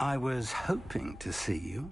I was hoping to see you.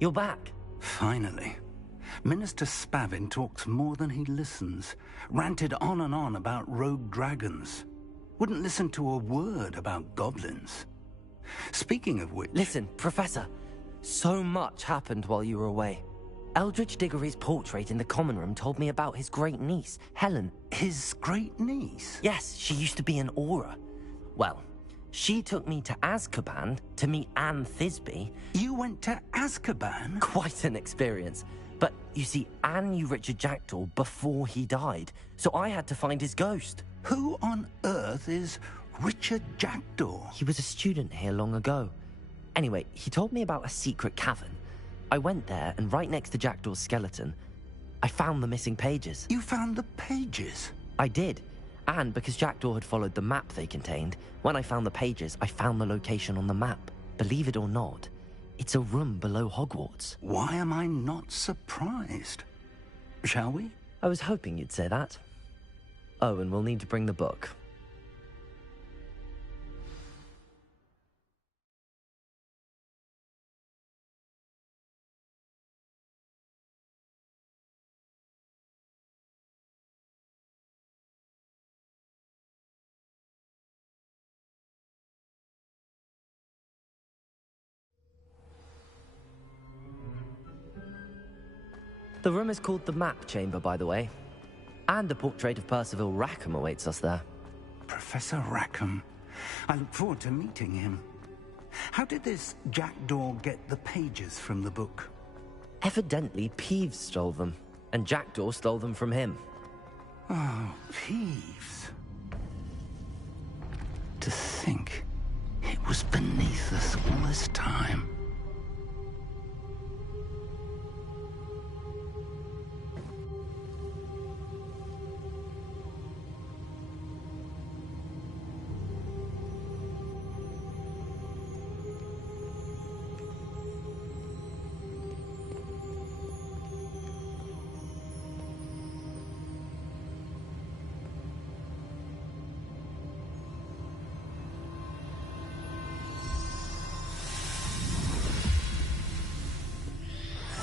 You're back. Finally. Minister Spavin talks more than he listens. Ranted on and on about rogue dragons. Wouldn't listen to a word about goblins. Speaking of which... Listen, Professor. So much happened while you were away. Eldridge Diggory's portrait in the common room told me about his great niece, Helen. His great niece? Yes, she used to be an Auror. Well, she took me to Azkaban to meet Anne Thisbe. You went to Azkaban? Quite an experience. But, you see, Anne knew Richard Jackdaw before he died, so I had to find his ghost. Who on earth is Richard Jackdaw? He was a student here long ago. Anyway, he told me about a secret cavern. I went there, and right next to Jackdaw's skeleton, I found the missing pages. You found the pages? I did. And because Jackdaw had followed the map they contained, when I found the pages, I found the location on the map. Believe it or not, it's a room below Hogwarts. Why am I not surprised? Shall we? I was hoping you'd say that. Oh, and we'll need to bring the book. The room is called the Map Chamber, by the way. And a portrait of Percival Rackham awaits us there. Professor Rackham. I look forward to meeting him. How did this Jackdaw get the pages from the book? Evidently, Peeves stole them, and Jackdaw stole them from him. Oh, Peeves. To think it was beneath us all this time.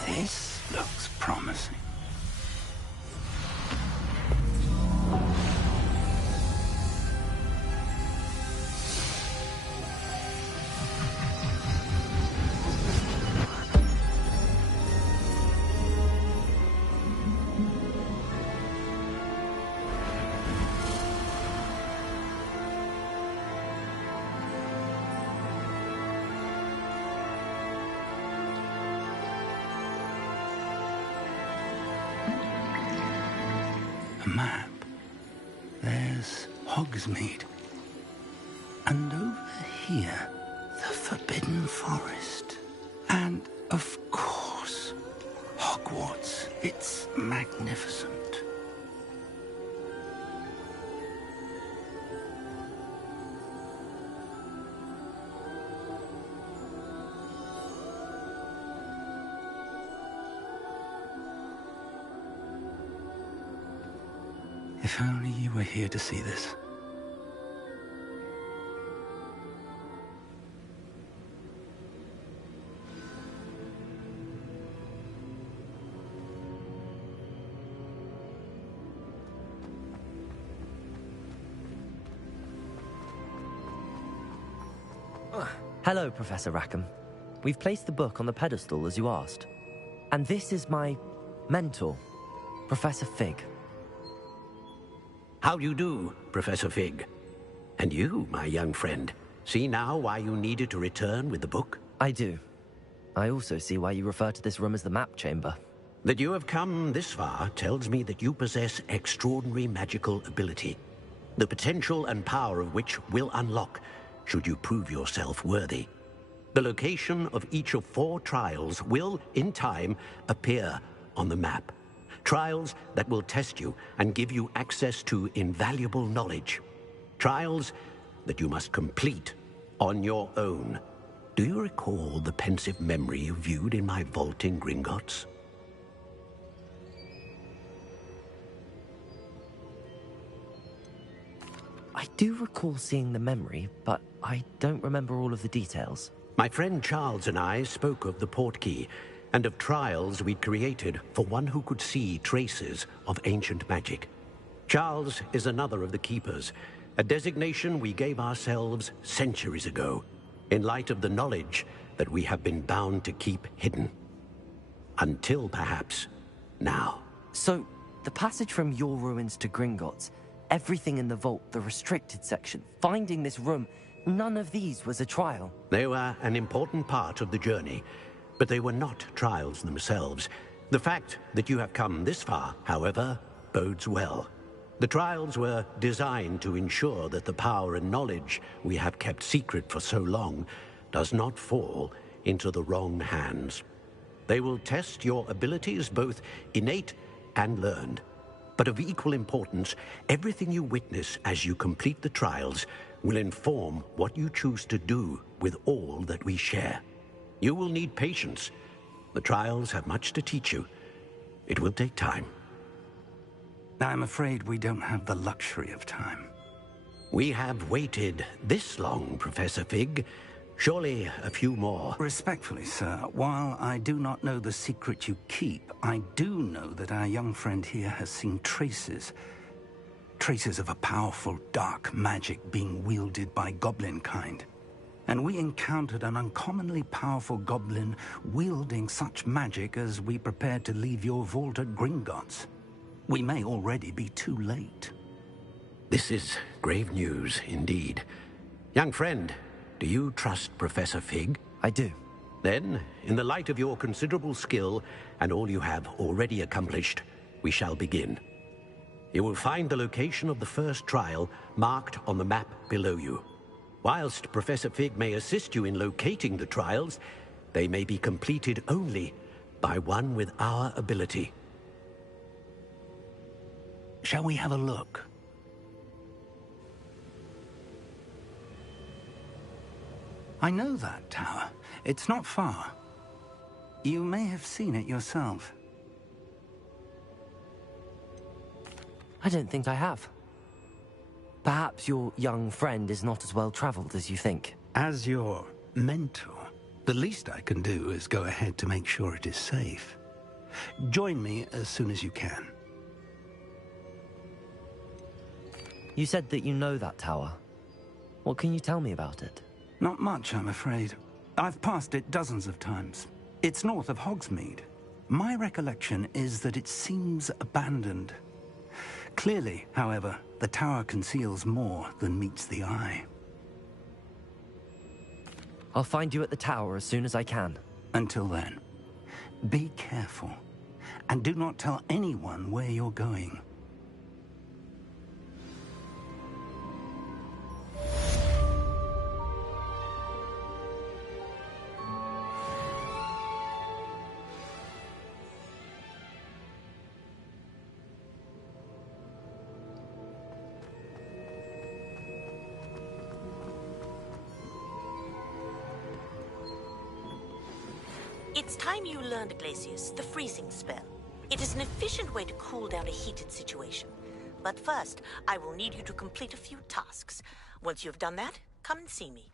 This looks promising. Map. There's Hogsmeade. And over here, the Forbidden Forest. And, of course, Hogwarts. It's magnificent. If only you were here to see this. Hello, Professor Rackham. We've placed the book on the pedestal as you asked. And this is my mentor, Professor Fig. How do you do, Professor Fig? And you, my young friend, see now why you needed to return with the book? I do. I also see why you refer to this room as the map chamber. That you have come this far tells me that you possess extraordinary magical ability, the potential and power of which will unlock should you prove yourself worthy. The location of each of 4 trials will, in time, appear on the map. Trials that will test you and give you access to invaluable knowledge. Trials that you must complete on your own. Do you recall the pensive memory you viewed in my vault in Gringotts? I do recall seeing the memory, but I don't remember all of the details. My friend Charles and I spoke of the portkey and of trials we'd created for one who could see traces of ancient magic. Charles is another of the keepers, a designation we gave ourselves centuries ago, in light of the knowledge that we have been bound to keep hidden. Until perhaps now. So, the passage from your ruins to Gringotts, everything in the vault, the restricted section, finding this room, none of these was a trial. They were an important part of the journey, but they were not trials themselves. The fact that you have come this far, however, bodes well. The trials were designed to ensure that the power and knowledge we have kept secret for so long does not fall into the wrong hands. They will test your abilities, both innate and learned. But of equal importance, everything you witness as you complete the trials will inform what you choose to do with all that we share. You will need patience. The trials have much to teach you. It will take time. I'm afraid we don't have the luxury of time. We have waited this long, Professor Fig. Surely a few more. Respectfully, sir, while I do not know the secret you keep, I do know that our young friend here has seen traces of a powerful dark magic being wielded by goblin kind. And we encountered an uncommonly powerful goblin wielding such magic as we prepared to leave your vault at Gringotts. We may already be too late. This is grave news indeed. Young friend, do you trust Professor Fig? I do. Then, in the light of your considerable skill and all you have already accomplished, we shall begin. You will find the location of the first trial marked on the map below you. Whilst Professor Fig may assist you in locating the trials, they may be completed only by one with our ability. Shall we have a look? I know that tower. It's not far. You may have seen it yourself. I don't think I have. Perhaps your young friend is not as well traveled as you think. As your mentor, the least I can do is go ahead to make sure it is safe. Join me as soon as you can. You said that you know that tower. What can you tell me about it? Not much, I'm afraid. I've passed it dozens of times. It's north of Hogsmeade. My recollection is that it seems abandoned. Clearly, however, the tower conceals more than meets the eye. I'll find you at the tower as soon as I can. Until then, be careful, and do not tell anyone where you're going. It's time you learned, Glacius, the freezing spell. It is an efficient way to cool down a heated situation. But first, I will need you to complete a few tasks. Once you have done that, come and see me.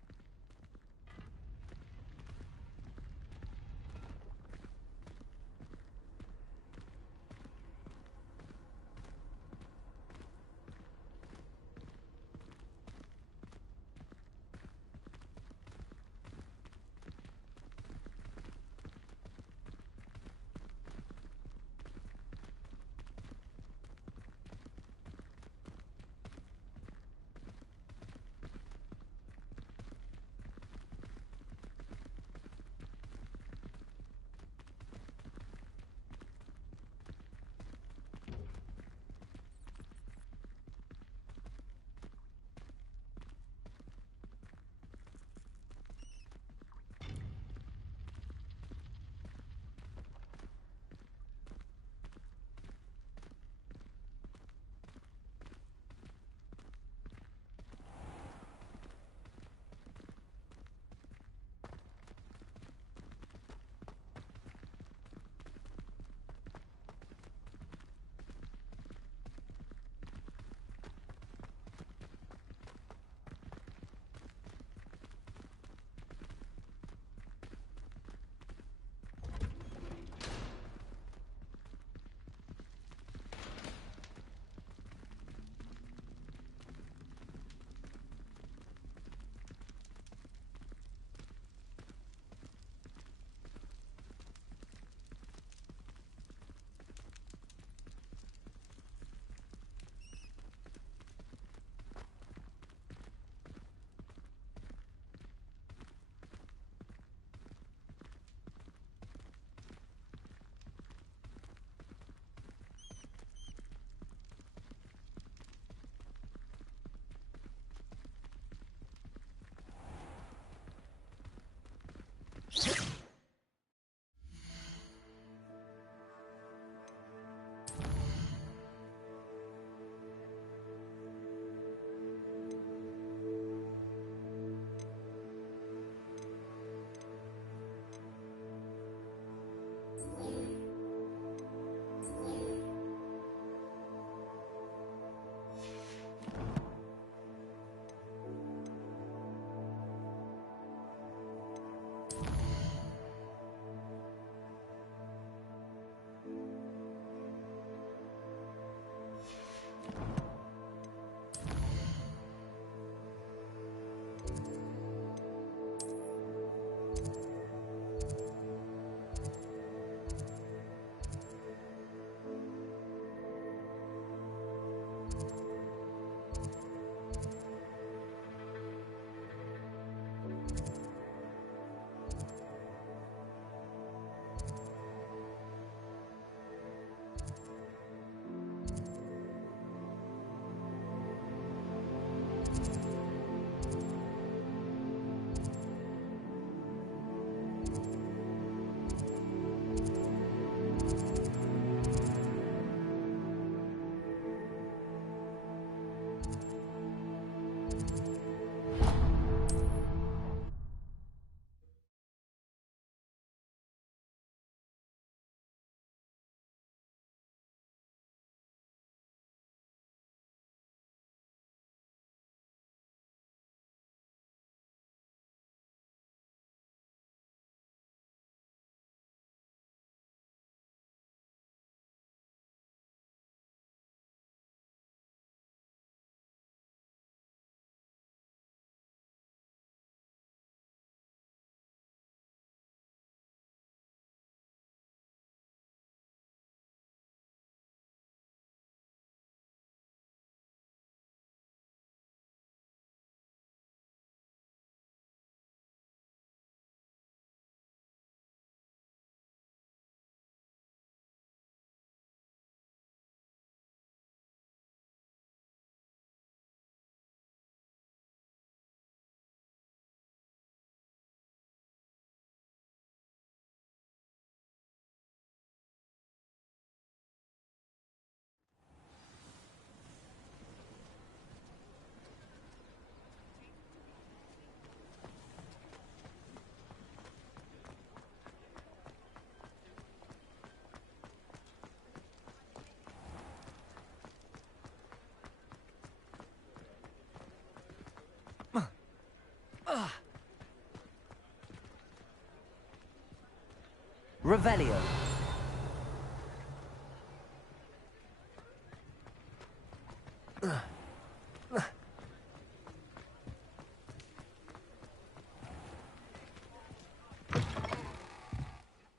Revelio.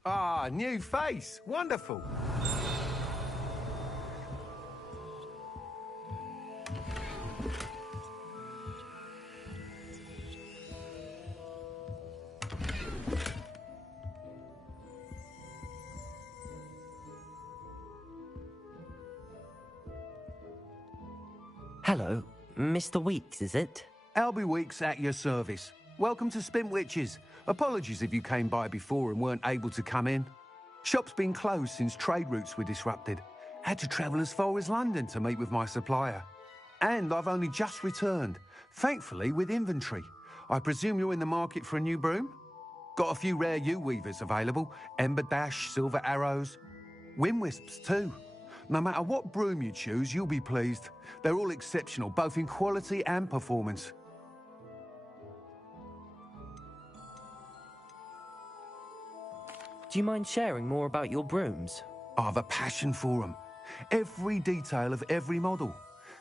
Ah, new face. Wonderful. Hello, Mr. Weeks, is it? Albie Weeks at your service. Welcome to Spintwitches. Apologies if you came by before and weren't able to come in. Shop's been closed since trade routes were disrupted. Had to travel as far as London to meet with my supplier. And I've only just returned, thankfully with inventory. I presume you're in the market for a new broom? Got a few rare yew-weavers available. Ember Dash, Silver Arrows. Wind Wisps too. No matter what broom you choose, you'll be pleased. They're all exceptional, both in quality and performance. Do you mind sharing more about your brooms? I have a passion for them. Every detail of every model.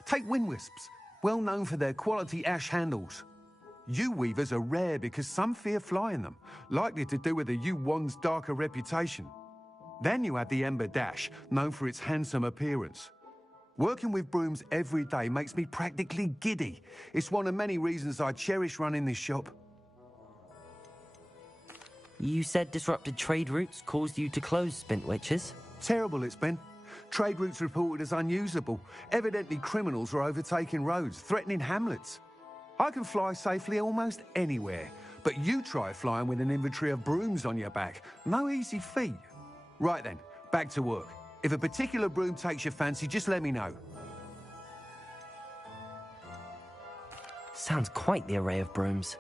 Take Wind Wisps, well known for their quality ash handles. Yew weavers are rare because some fear flying them, likely to do with the yew wand's darker reputation. Then you have the Ember Dash, known for its handsome appearance. Working with brooms every day makes me practically giddy. It's one of many reasons I cherish running this shop. You said disrupted trade routes caused you to close Spintwitches? Terrible it's been. Trade routes reported as unusable. Evidently criminals are overtaking roads, threatening hamlets. I can fly safely almost anywhere, but you try flying with an inventory of brooms on your back. No easy feat. Right then, back to work. If a particular broom takes your fancy, just let me know. Sounds quite the array of brooms.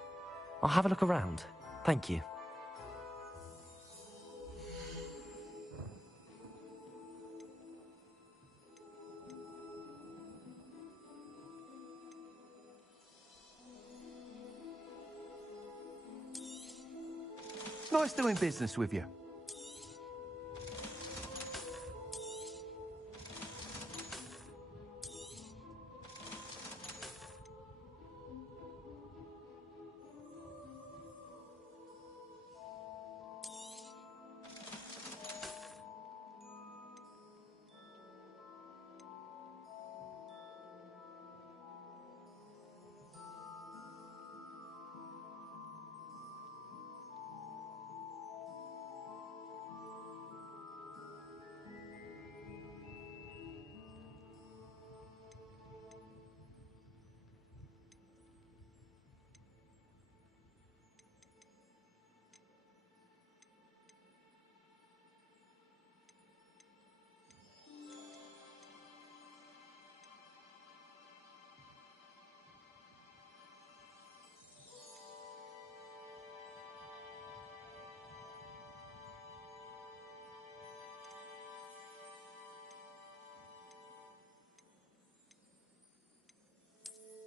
I'll have a look around. Thank you. It's nice doing business with you.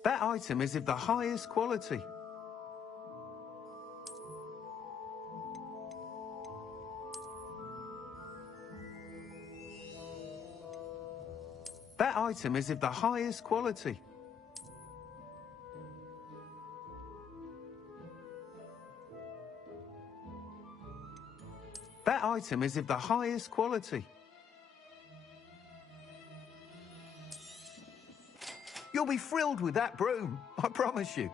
That item is of the highest quality. That item is of the highest quality. That item is of the highest quality. You'll be thrilled with that broom, I promise you.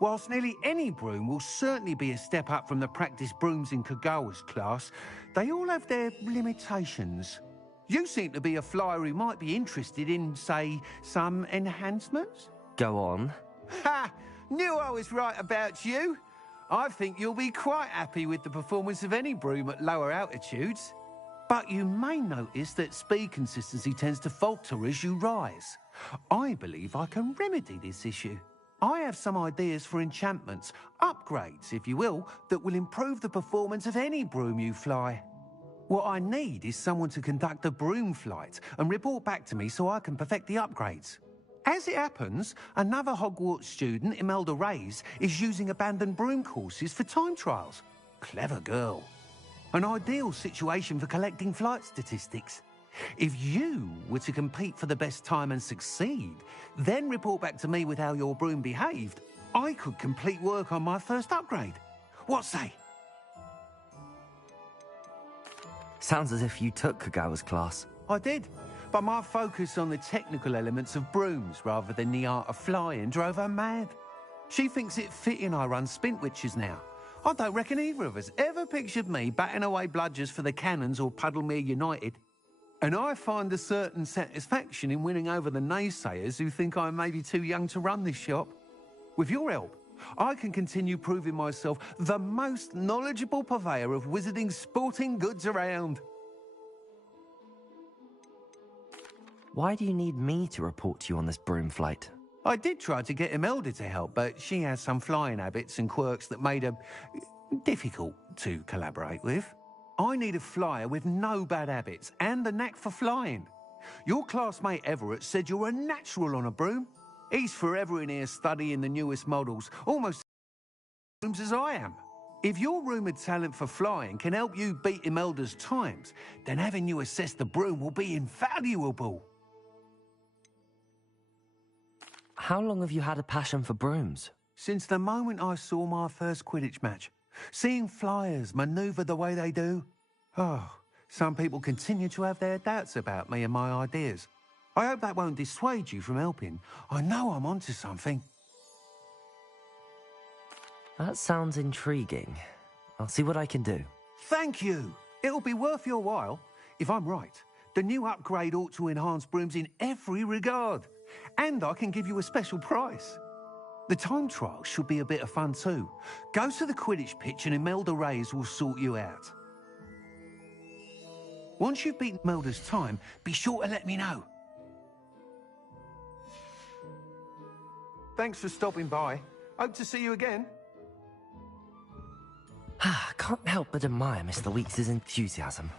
Whilst nearly any broom will certainly be a step up from the practiced brooms in Kagawa's class, they all have their limitations. You seem to be a flyer who might be interested in, say, some enhancements? Go on. Ha! Knew I was right about you. I think you'll be quite happy with the performance of any broom at lower altitudes. But you may notice that speed consistency tends to falter as you rise. I believe I can remedy this issue. I have some ideas for enchantments, upgrades, if you will, that will improve the performance of any broom you fly. What I need is someone to conduct a broom flight and report back to me so I can perfect the upgrades. As it happens, another Hogwarts student, Imelda Reyes, is using abandoned broom courses for time trials. Clever girl. An ideal situation for collecting flight statistics. If you were to compete for the best time and succeed, then report back to me with how your broom behaved, I could complete work on my first upgrade. What say? Sounds as if you took Kagawa's class. I did, but my focus on the technical elements of brooms rather than the art of flying drove her mad. She thinks it fitting I run Spintwitches now. I don't reckon either of us ever pictured me batting away bludgers for the Cannons or Puddlemere United. And I find a certain satisfaction in winning over the naysayers who think I may be too young to run this shop. With your help, I can continue proving myself the most knowledgeable purveyor of wizarding sporting goods around. Why do you need me to report to you on this broom flight? I did try to get Imelda to help, but she has some flying habits and quirks that made her difficult to collaborate with. I need a flyer with no bad habits and the knack for flying. Your classmate Everett said you're a natural on a broom. He's forever in here studying the newest models, almost as brooms as I am. If your rumoured talent for flying can help you beat Imelda's times, then having you assess the broom will be invaluable. How long have you had a passion for brooms? Since the moment I saw my first Quidditch match. Seeing flyers manoeuvre the way they do. Oh, some people continue to have their doubts about me and my ideas. I hope that won't dissuade you from helping. I know I'm onto something. That sounds intriguing. I'll see what I can do. Thank you. It'll be worth your while. If I'm right, the new upgrade ought to enhance brooms in every regard. And I can give you a special price. The time trial should be a bit of fun too. Go to the Quidditch pitch and Imelda Reyes will sort you out. Once you've beaten Imelda's time, be sure to let me know. Thanks for stopping by. Hope to see you again. I can't help but admire Mr. Weeks' enthusiasm.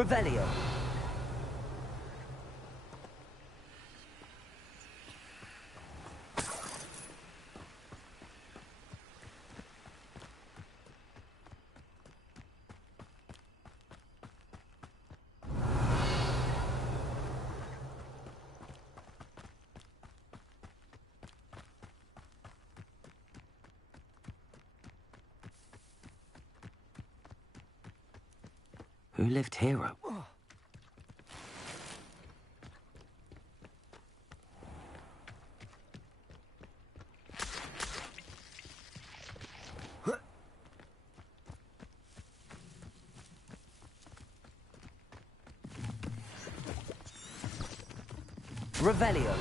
Revelio. Who lived here? Revelio.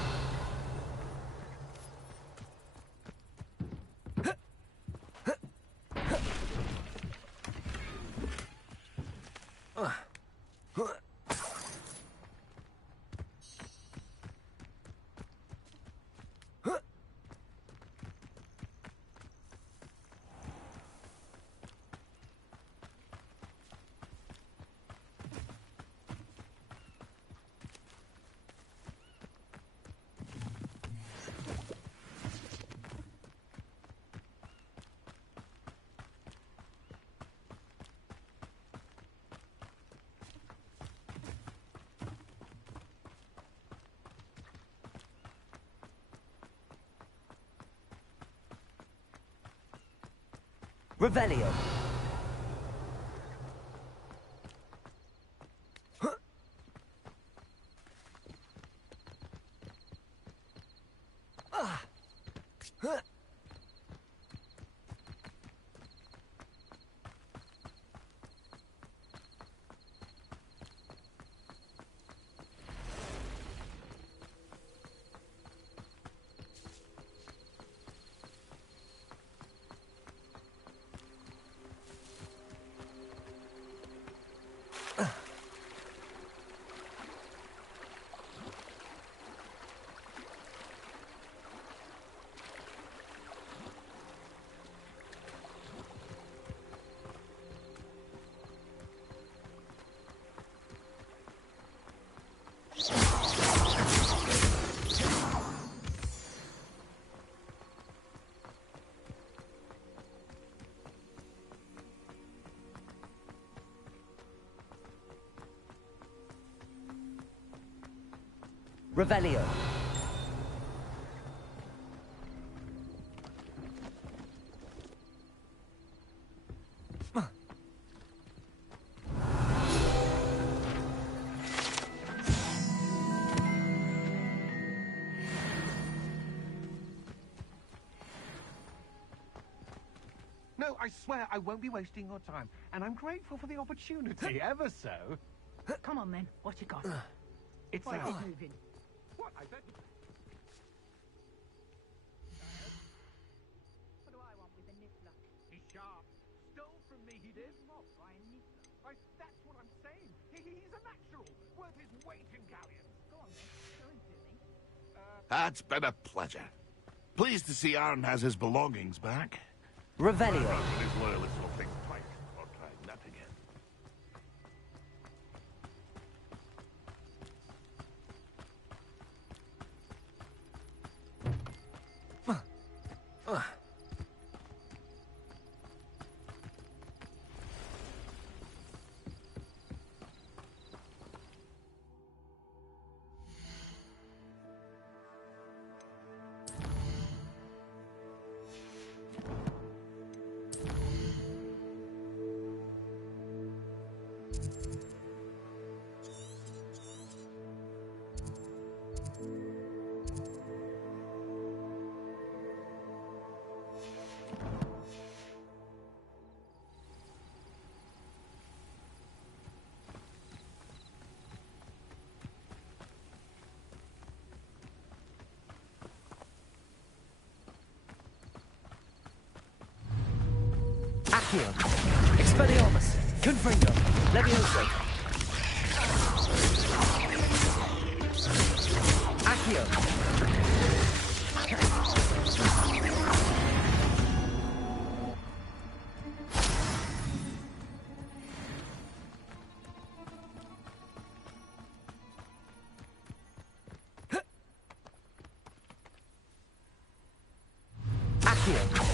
Revelio. Revelio. No, I swear I won't be wasting your time, and I'm grateful for the opportunity, ever so. Come on, then. What you got? It's Why out. keep moving? What? I bet. What do I want with a niffler? He's sharp. Stole from me, he did. What, by a niffler? That's what I'm saying. He's a natural. Worth his weight in galleons. Go on, then. Show him to me. That's been a pleasure. Pleased to see Aaron has his belongings back. Revelio. When his loyalists will think twice before trying that again. Accio. Expelliarmus. Confringo. Levioso. Accio. Accio.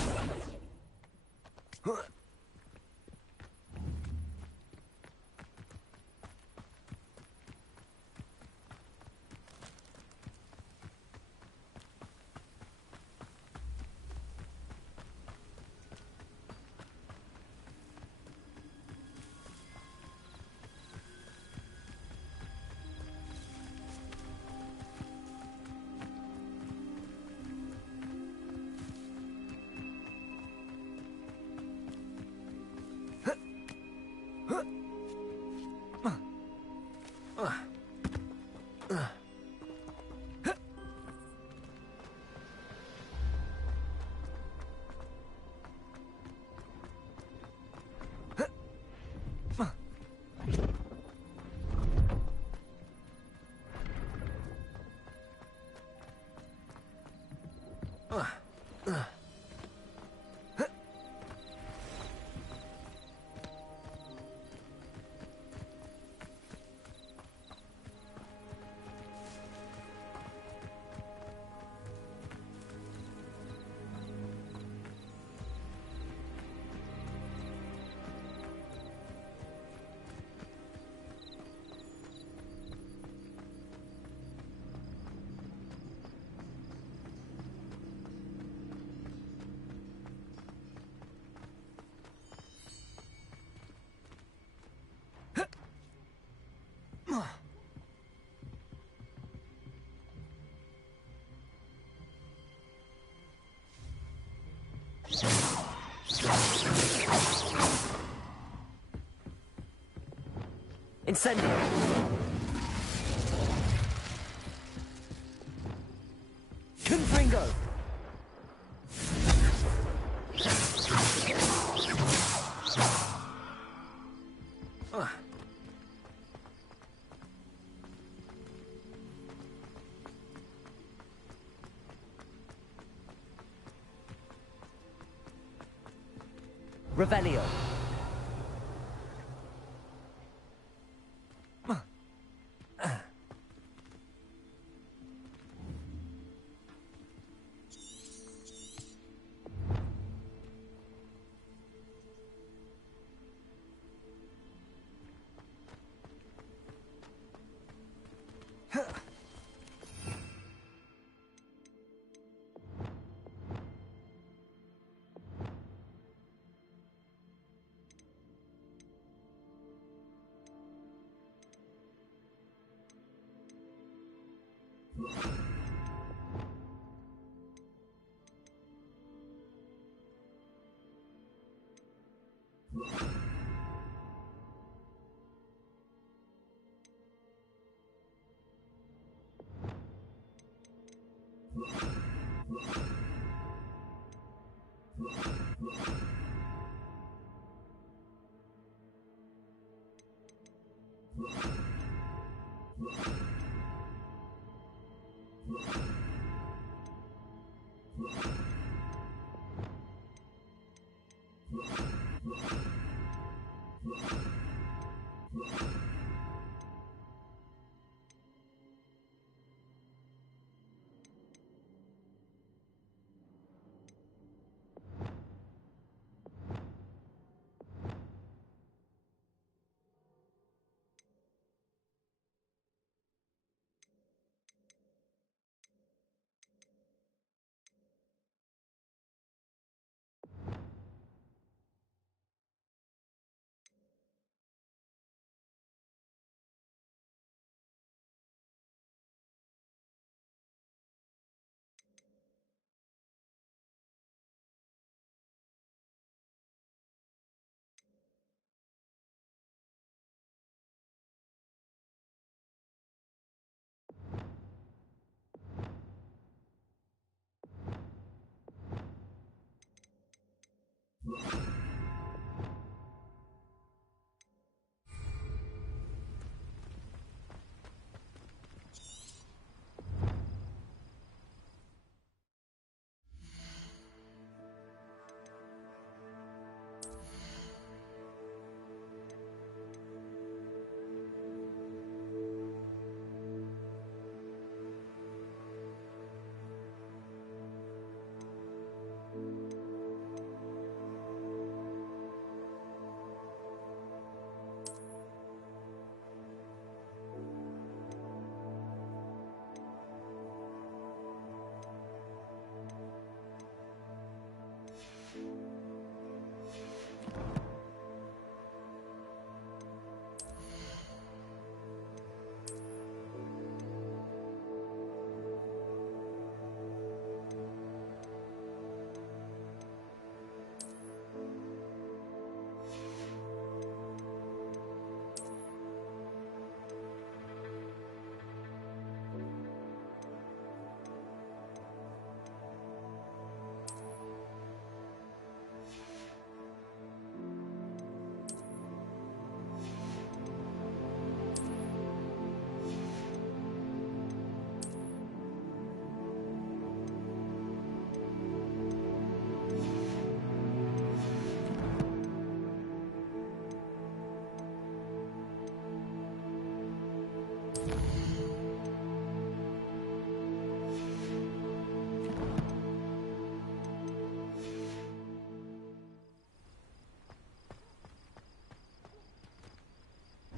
Incendio. Confringo. Revelio.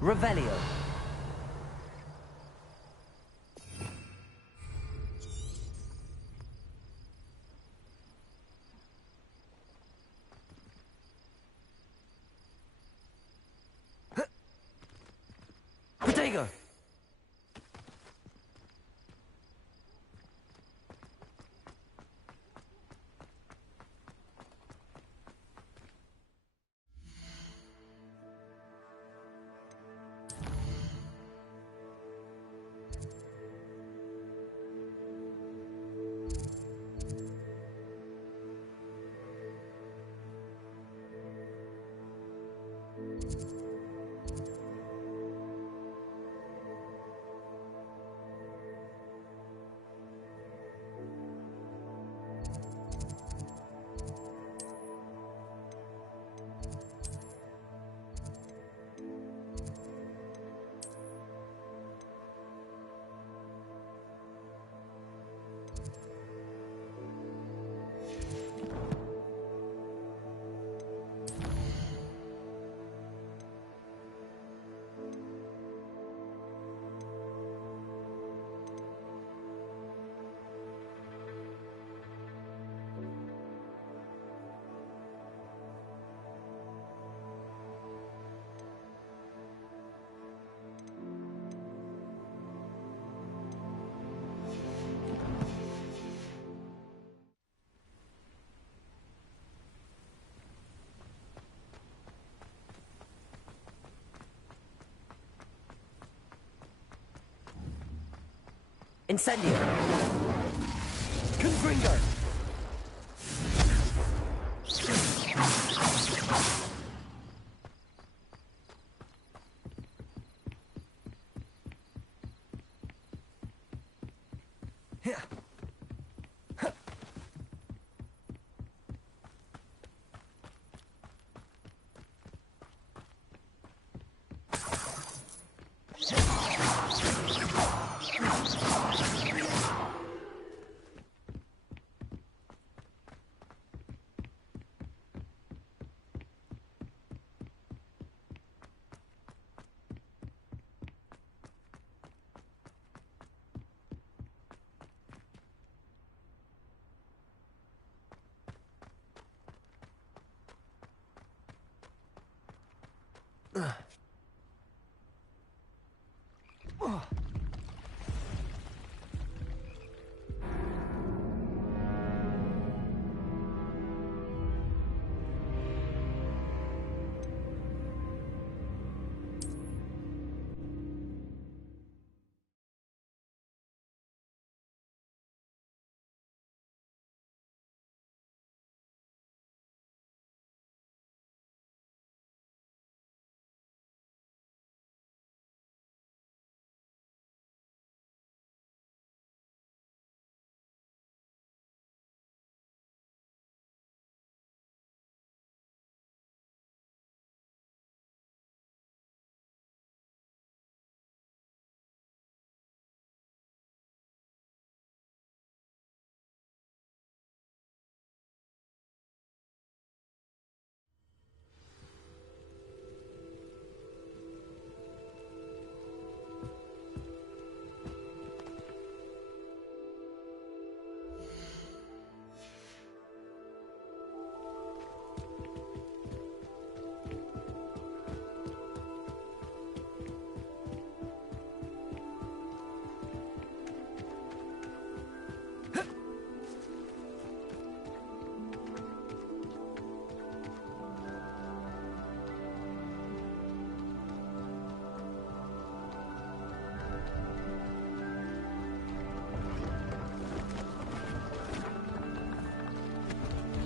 Revelio. Protego. Incendio. Confringo.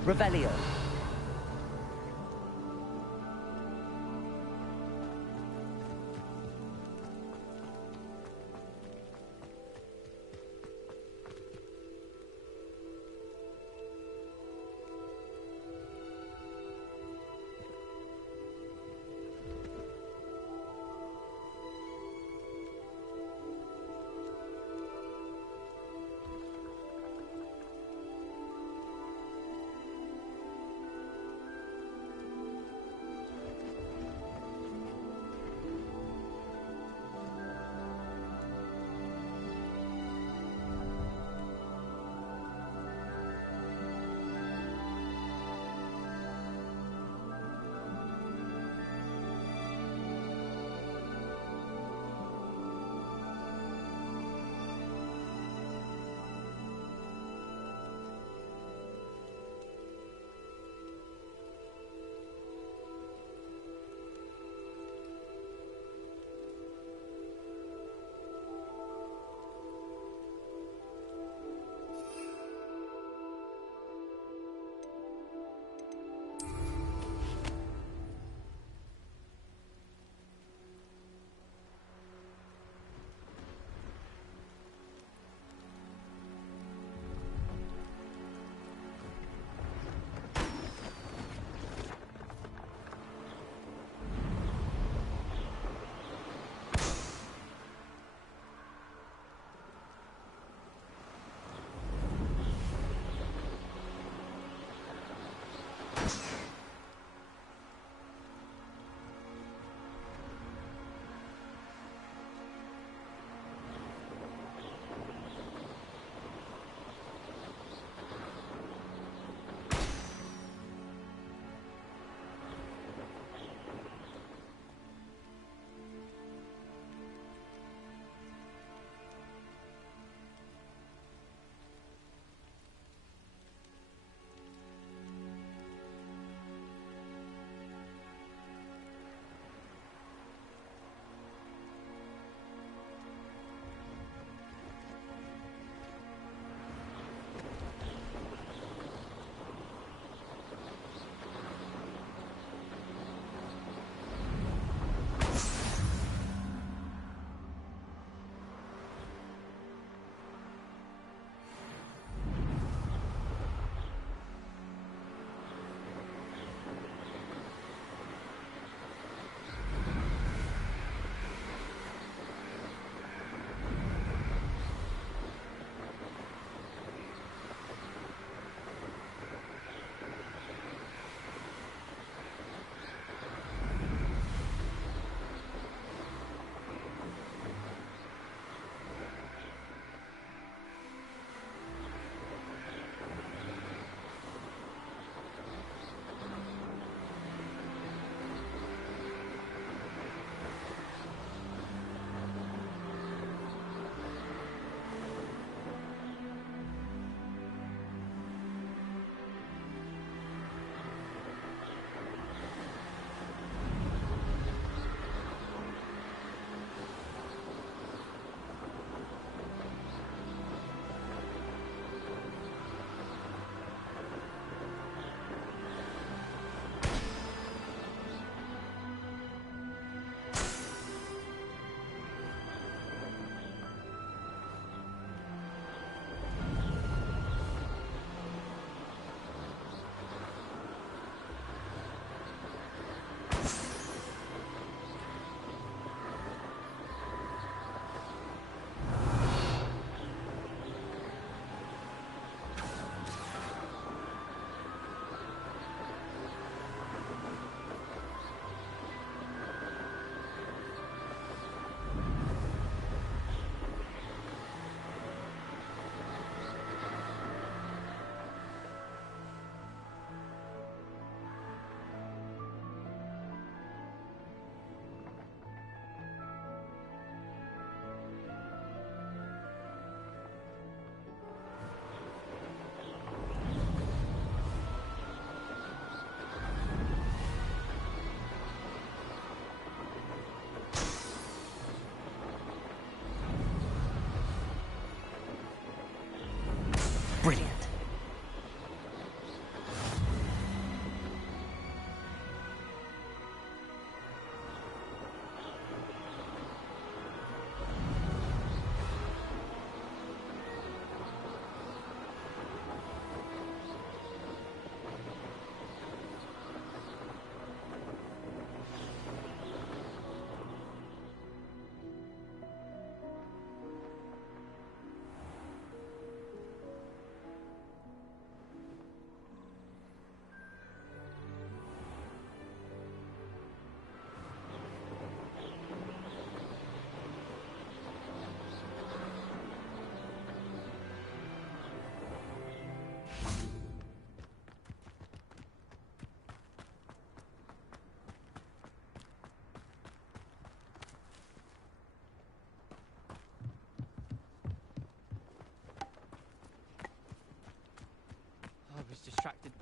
Revelio.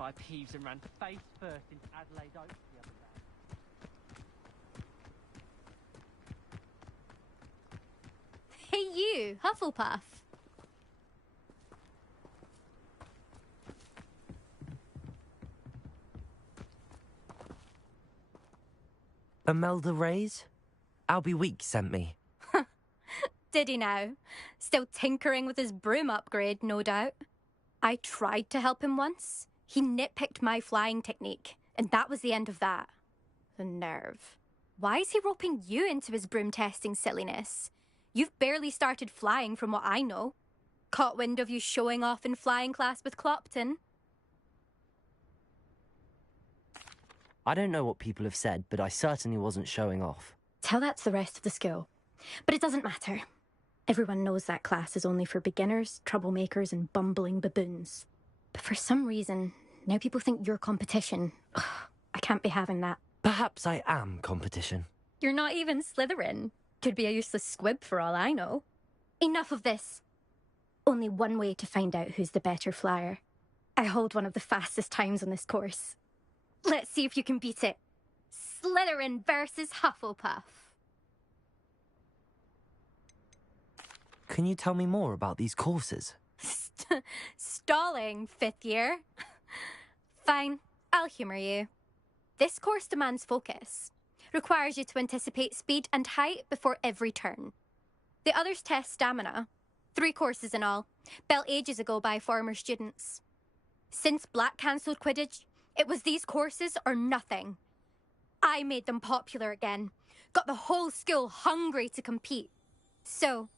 by Peeves and ran face first into Adelaide Oaks the other day. Hey you, Hufflepuff. Imelda Reyes? Albie Weeks sent me. Did he now? Still tinkering with his broom upgrade, no doubt. I tried to help him once. He nitpicked my flying technique, and that was the end of that. The nerve. Why is he roping you into his broom testing silliness? You've barely started flying from what I know. Caught wind of you showing off in flying class with Clopton. I don't know what people have said, but I certainly wasn't showing off. Tell that to the rest of the school. But it doesn't matter. Everyone knows that class is only for beginners, troublemakers, and bumbling baboons. But for some reason, now people think you're competition. Ugh, I can't be having that. Perhaps I am competition. You're not even Slytherin. Could be a useless squib for all I know. Enough of this. Only one way to find out who's the better flyer. I hold one of the fastest times on this course. Let's see if you can beat it. Slytherin versus Hufflepuff. Can you tell me more about these courses? Stalling, 5th year. Fine, I'll humour you. This course demands focus. Requires you to anticipate speed and height before every turn. The others test stamina. 3 courses in all, built ages ago by former students. Since Black cancelled Quidditch, it was these courses or nothing. I made them popular again. Got the whole school hungry to compete. So,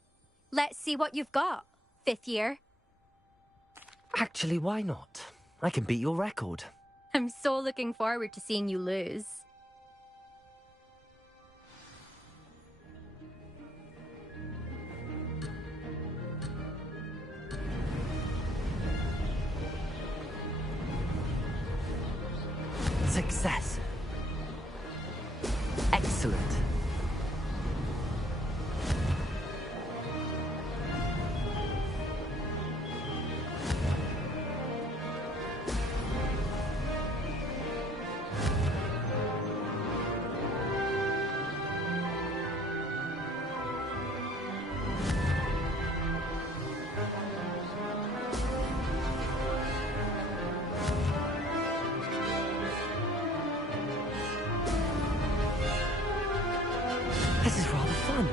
let's see what you've got, 5th year. Actually, why not? I can beat your record. I'm so looking forward to seeing you lose. Success. Excellent. This is rather fun.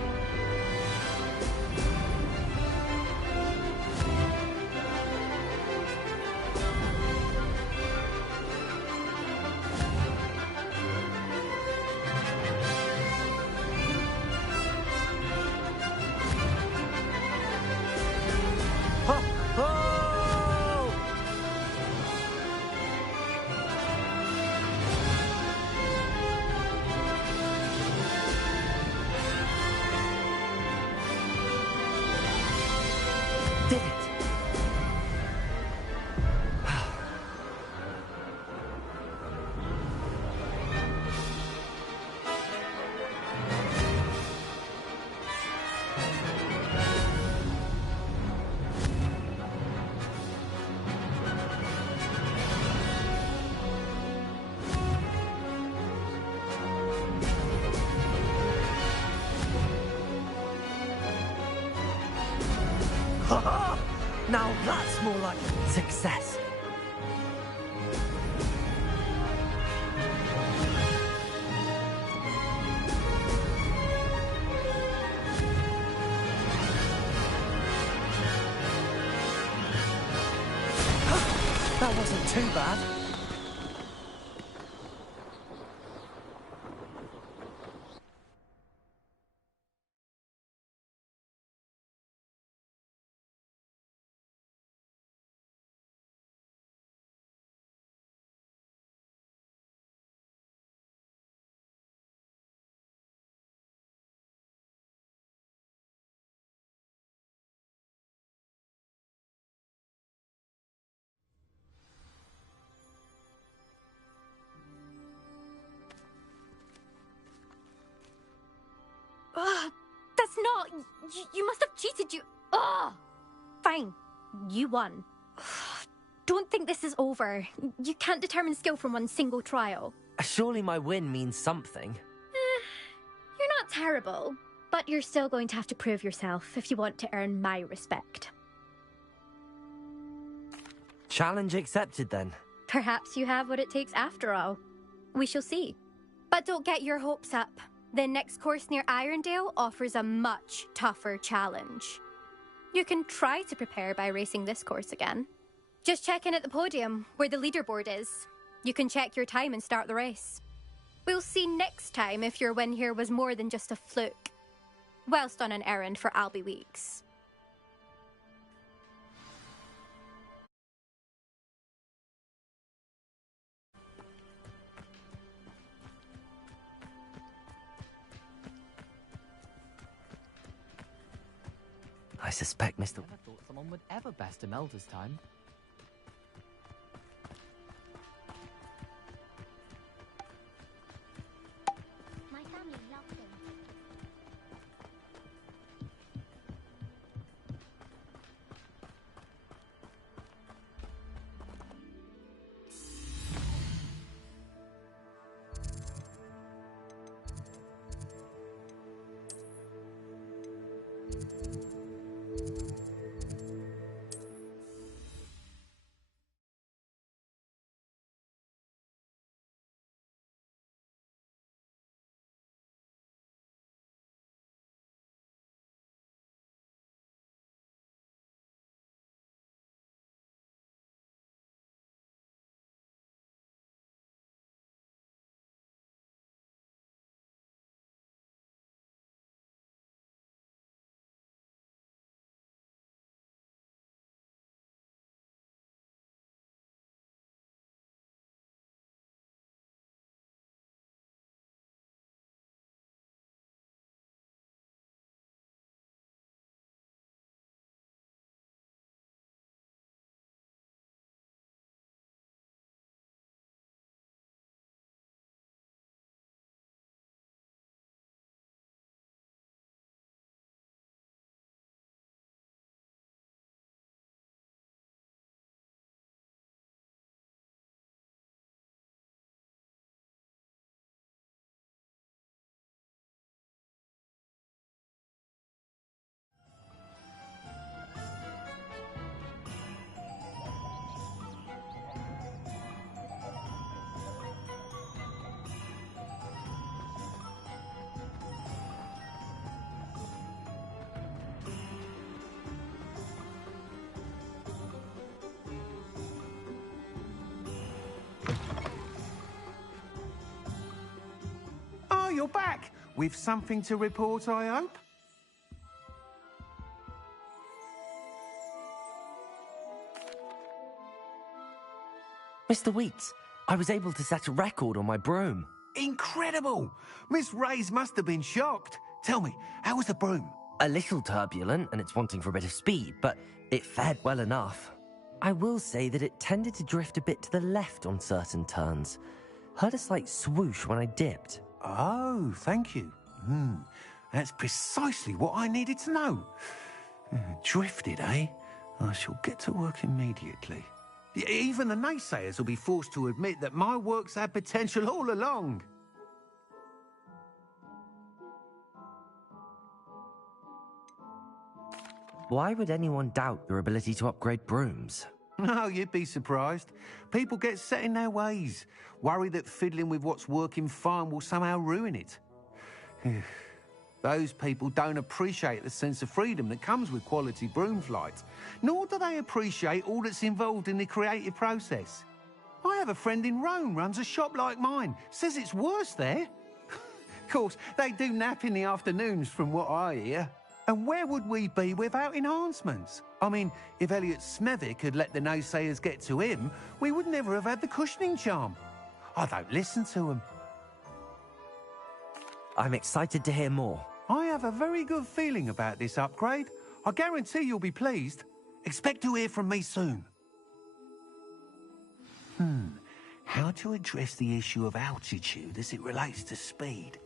Ho, ho! Did it? Now that's more like success. That wasn't too bad. Ugh, that's not... You must have cheated, you... Ugh! Fine, you won. don't think this is over. You can't determine skill from one single trial. Surely my win means something. You're not terrible, but you're still going to have to prove yourself if you want to earn my respect. Challenge accepted, then. Perhaps you have what it takes after all. We shall see. But don't get your hopes up. The next course near Irondale offers a much tougher challenge. You can try to prepare by racing this course again. Just check in at the podium, where the leaderboard is. You can check your time and start the race. We'll see next time if your win here was more than just a fluke. Whilst on an errand for Albie Weeks. I suspect Mr. Never thought someone would ever best Imelda's time. My family loved him. Oh, you're back! With something to report, I hope? Mr. Weeks, I was able to set a record on my broom. Incredible! Miss Reyes must have been shocked. Tell me, how was the broom? A little turbulent, and it's wanting for a bit of speed, but it fared well enough. I will say that it tended to drift a bit to the left on certain turns. Heard a slight swoosh when I dipped. Oh, thank you. That's precisely what I needed to know. Drifted, eh? I shall get to work immediately. Even the naysayers will be forced to admit that my work's had potential all along. Why would anyone doubt your ability to upgrade brooms? No, you'd be surprised. People get set in their ways, worry that fiddling with what's working fine will somehow ruin it. Those people don't appreciate the sense of freedom that comes with quality broom flight, nor do they appreciate all that's involved in the creative process. I have a friend in Rome runs a shop like mine, says it's worse there. Of course, they do nap in the afternoons from what I hear. And where would we be without enhancements? I mean, if Elliot Smethwick had let the naysayers get to him, we would never have had the cushioning charm. I don't listen to them. I'm excited to hear more. I have a very good feeling about this upgrade. I guarantee you'll be pleased. Expect to hear from me soon. How to address the issue of altitude as it relates to speed?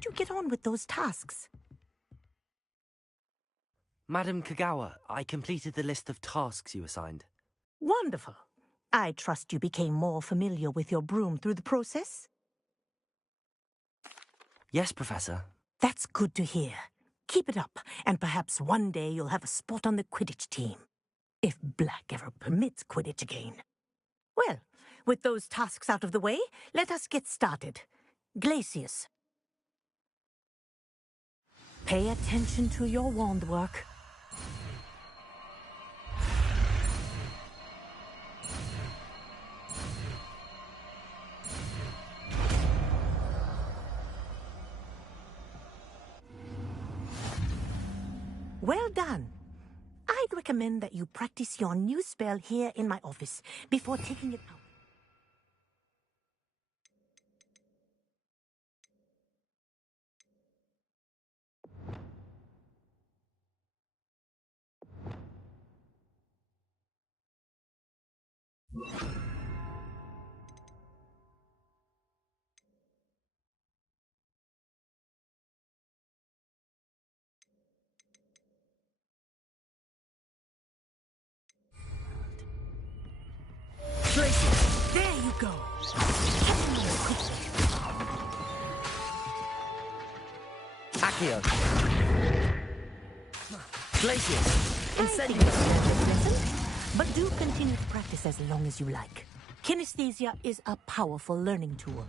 did you get on with those tasks? Madam Kagawa, I completed the list of tasks you assigned. Wonderful. I trust you became more familiar with your broom through the process? Yes, Professor. That's good to hear. Keep it up, and perhaps one day you'll have a spot on the Quidditch team. If Black ever permits Quidditch again. Well, with those tasks out of the way, let us get started. Glacius. Pay attention to your wand work. Well done. I'd recommend that you practice your new spell here in my office before taking it out. Glacius, there you go. Accio. Glacius. Incendiary lesson, but do continue to practice as long as you like. Kinesthesia is a powerful learning tool.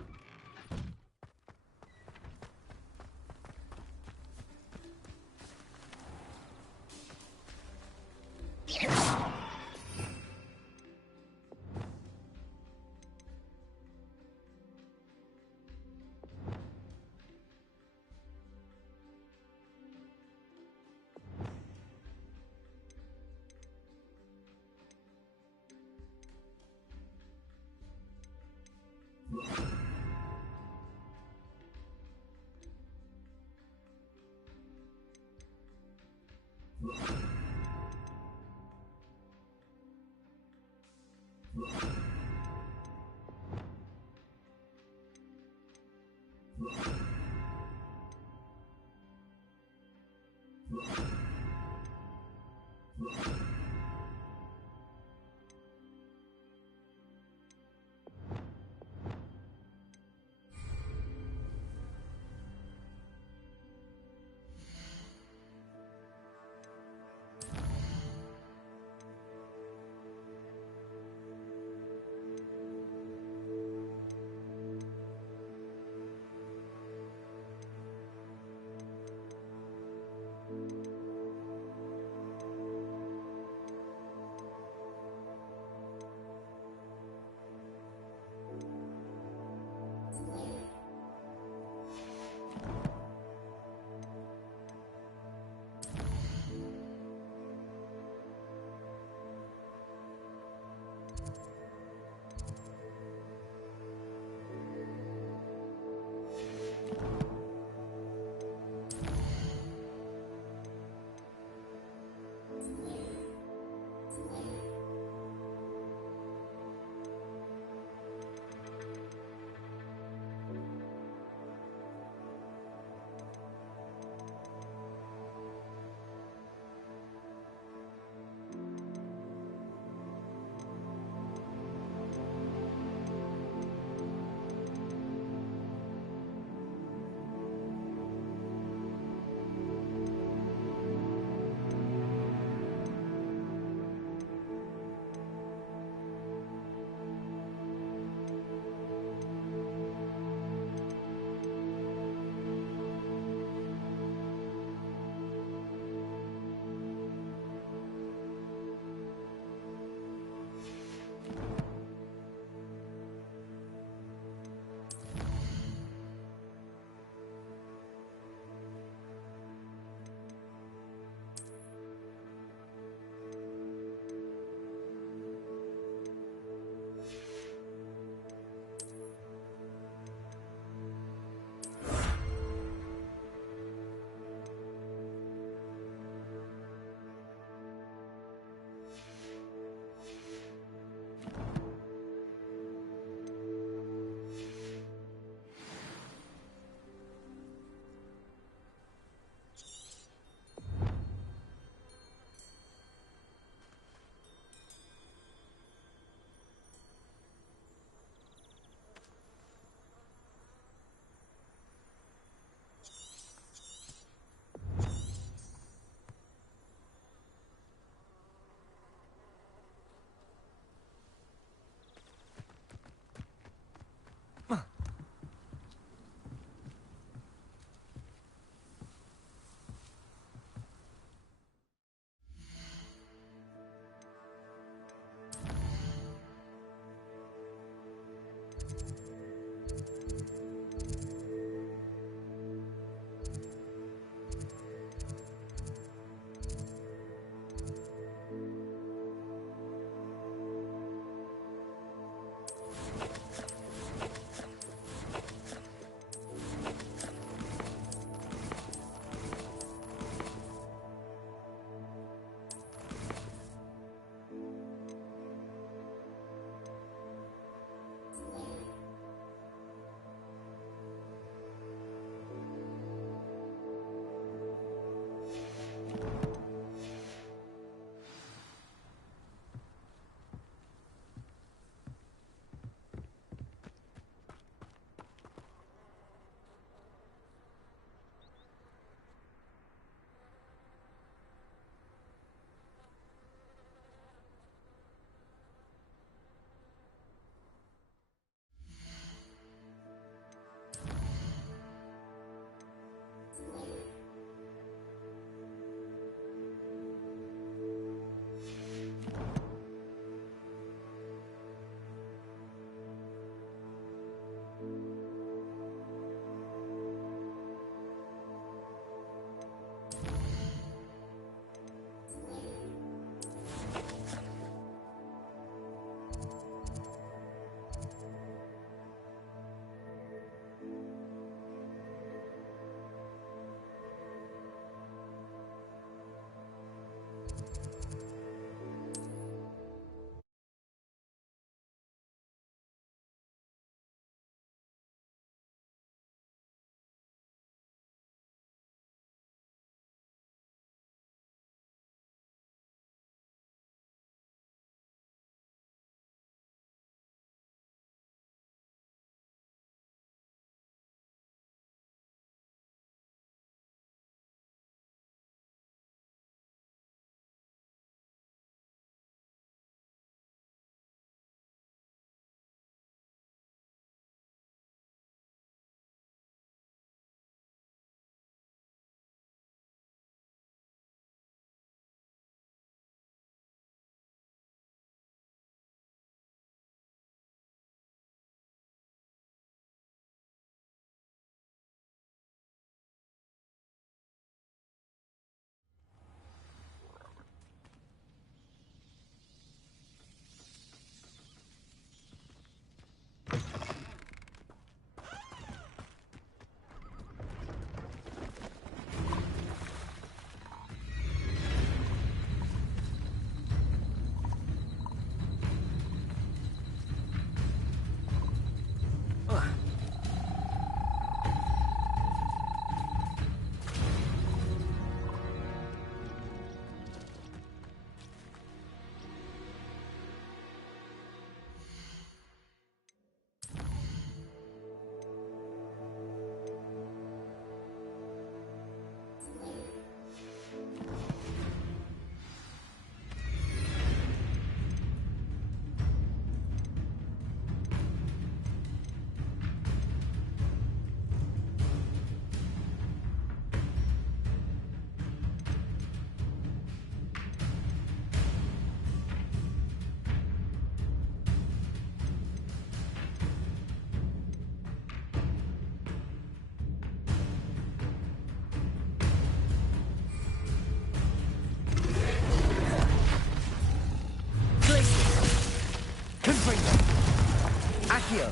Accio!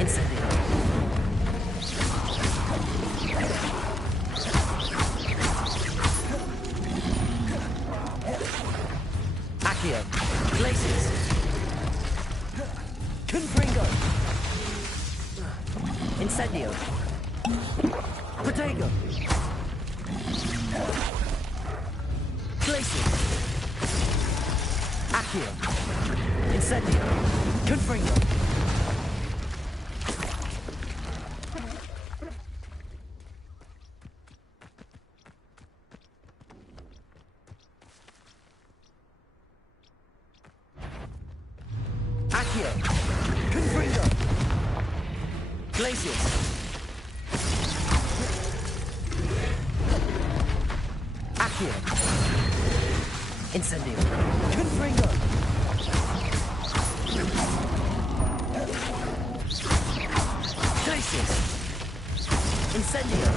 Incendio! Accio! Glacius! Confringo! Incendio! Protego! Glacius! Accio! Incendio! Confringo! Accio! Confringo! Glacius! Accio! Incendio! Confringo! Glacius! Incendio!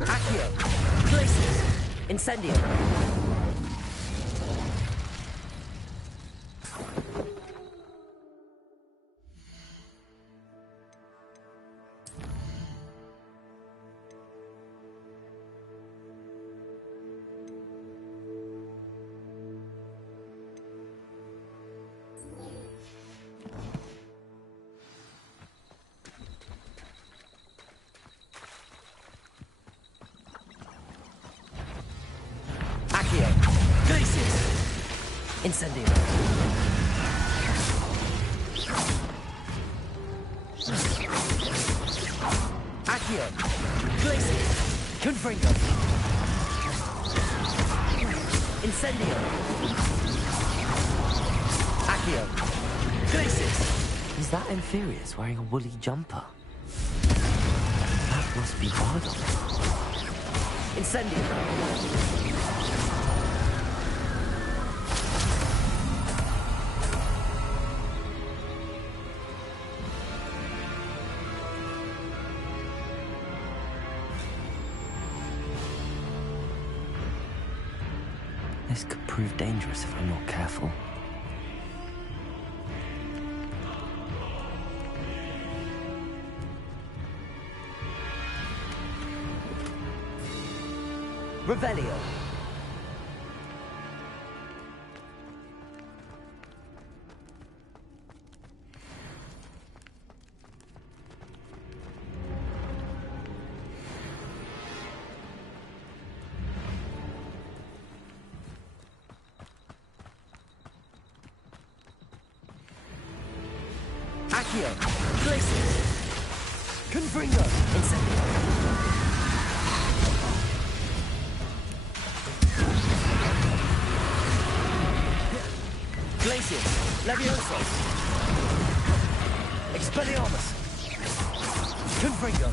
Accio! Glacius! Incendio! Accio! Glacius! Incendio! Accio! Glacius! Confringo! Incendio! Accio! Glacius! Is that Inferius wearing a woolly jumper? That must be Bardon. Incendio! This could prove dangerous if I'm not careful. Revelio. Accio! Glacius! Confringo! Incendio! Glacius! Levioso! Expelliarmus! Confringo!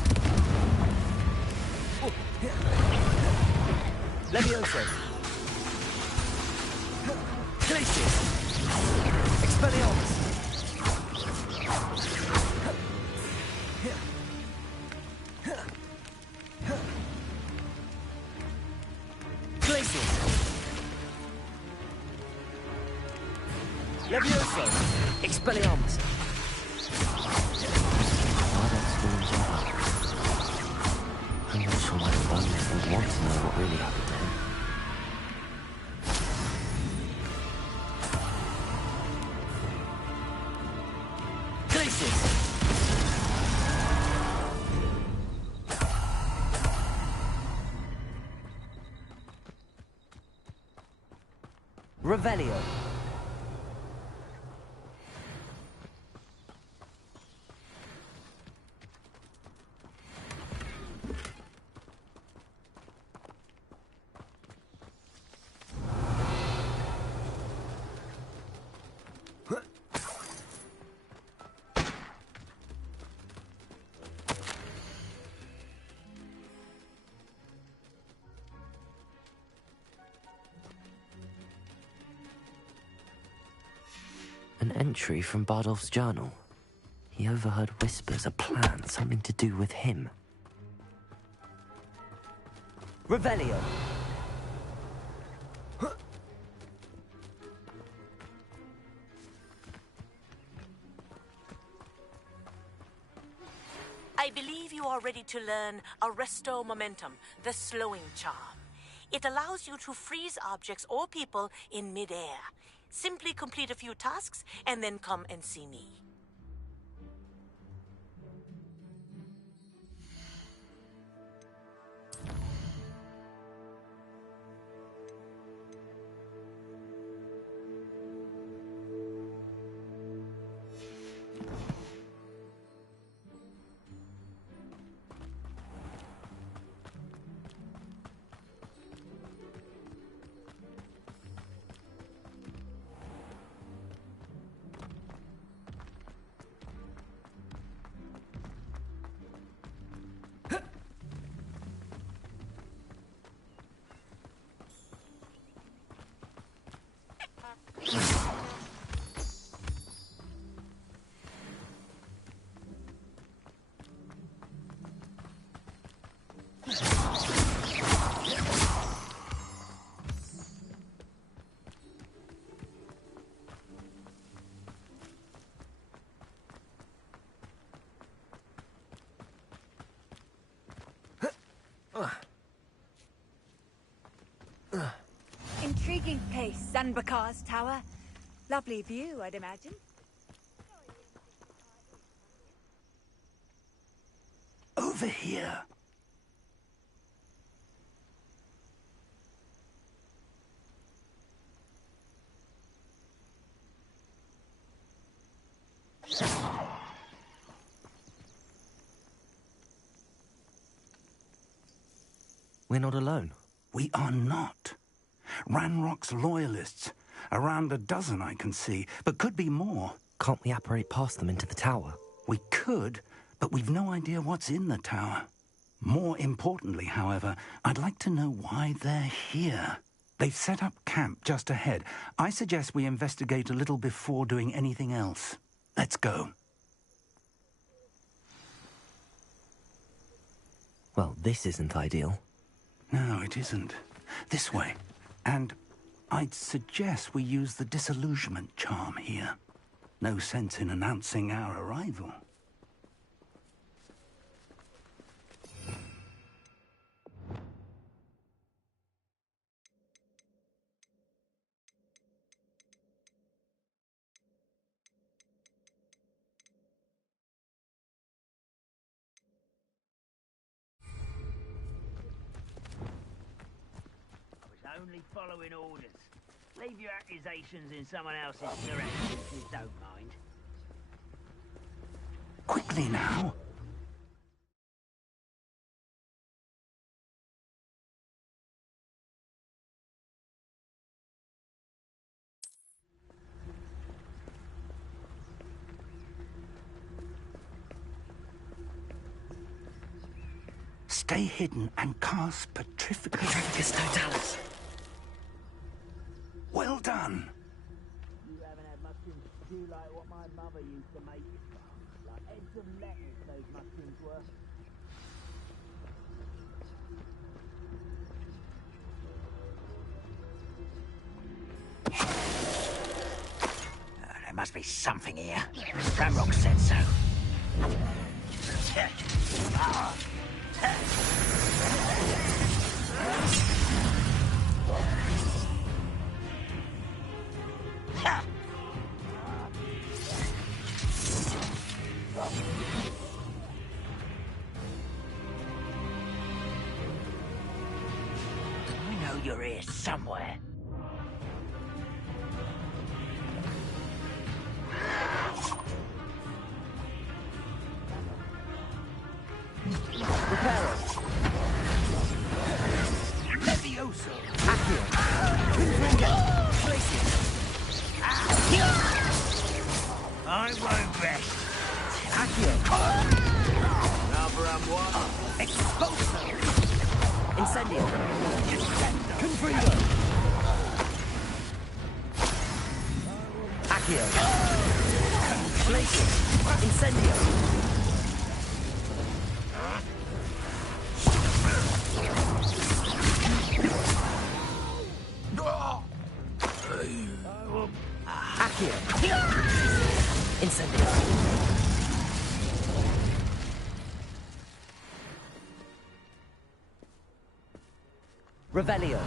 Levioso! Glacius! Expelliarmus! Glacius! Levioso! Expelliarmus! I'm not sure my bonus would want to know what really happened to him. Glacius! Revelio. An entry from Bardolph's journal. He overheard whispers, a plan, something to do with him. Revelio! I believe you are ready to learn Arresto Momentum, the slowing charm. It allows you to freeze objects or people in midair. Simply complete a few tasks and then come and see me. Intriguing place, Zanbakar's tower. Lovely view, I'd imagine. Over here. We're not alone. We are not. Ranrock's loyalists. Around a dozen I can see, but could be more. Can't we apparate past them into the tower? We could, but we've no idea what's in the tower. More importantly, however, I'd like to know why they're here. They've set up camp just ahead. I suggest we investigate a little before doing anything else. Let's go. Well, this isn't ideal. No, it isn't. This way. And I'd suggest we use the disillusionment charm here. No sense in announcing our arrival. Only following orders. Leave your accusations in someone else's direction if you don't mind. Quickly now. Stay hidden and cast Petrificus Totalis. Well done. You haven't had mushrooms stew like what my mother used to make. Like heads of lettuce, those mushrooms were. There must be something here. Ranrock said so. I know you're here somewhere. Levioso. Accio. I won't rest. Accio. Number one. Expulso. Incendio. Confringo. Accio. Glacius! Incendio! Accio! Incendio! Revelio!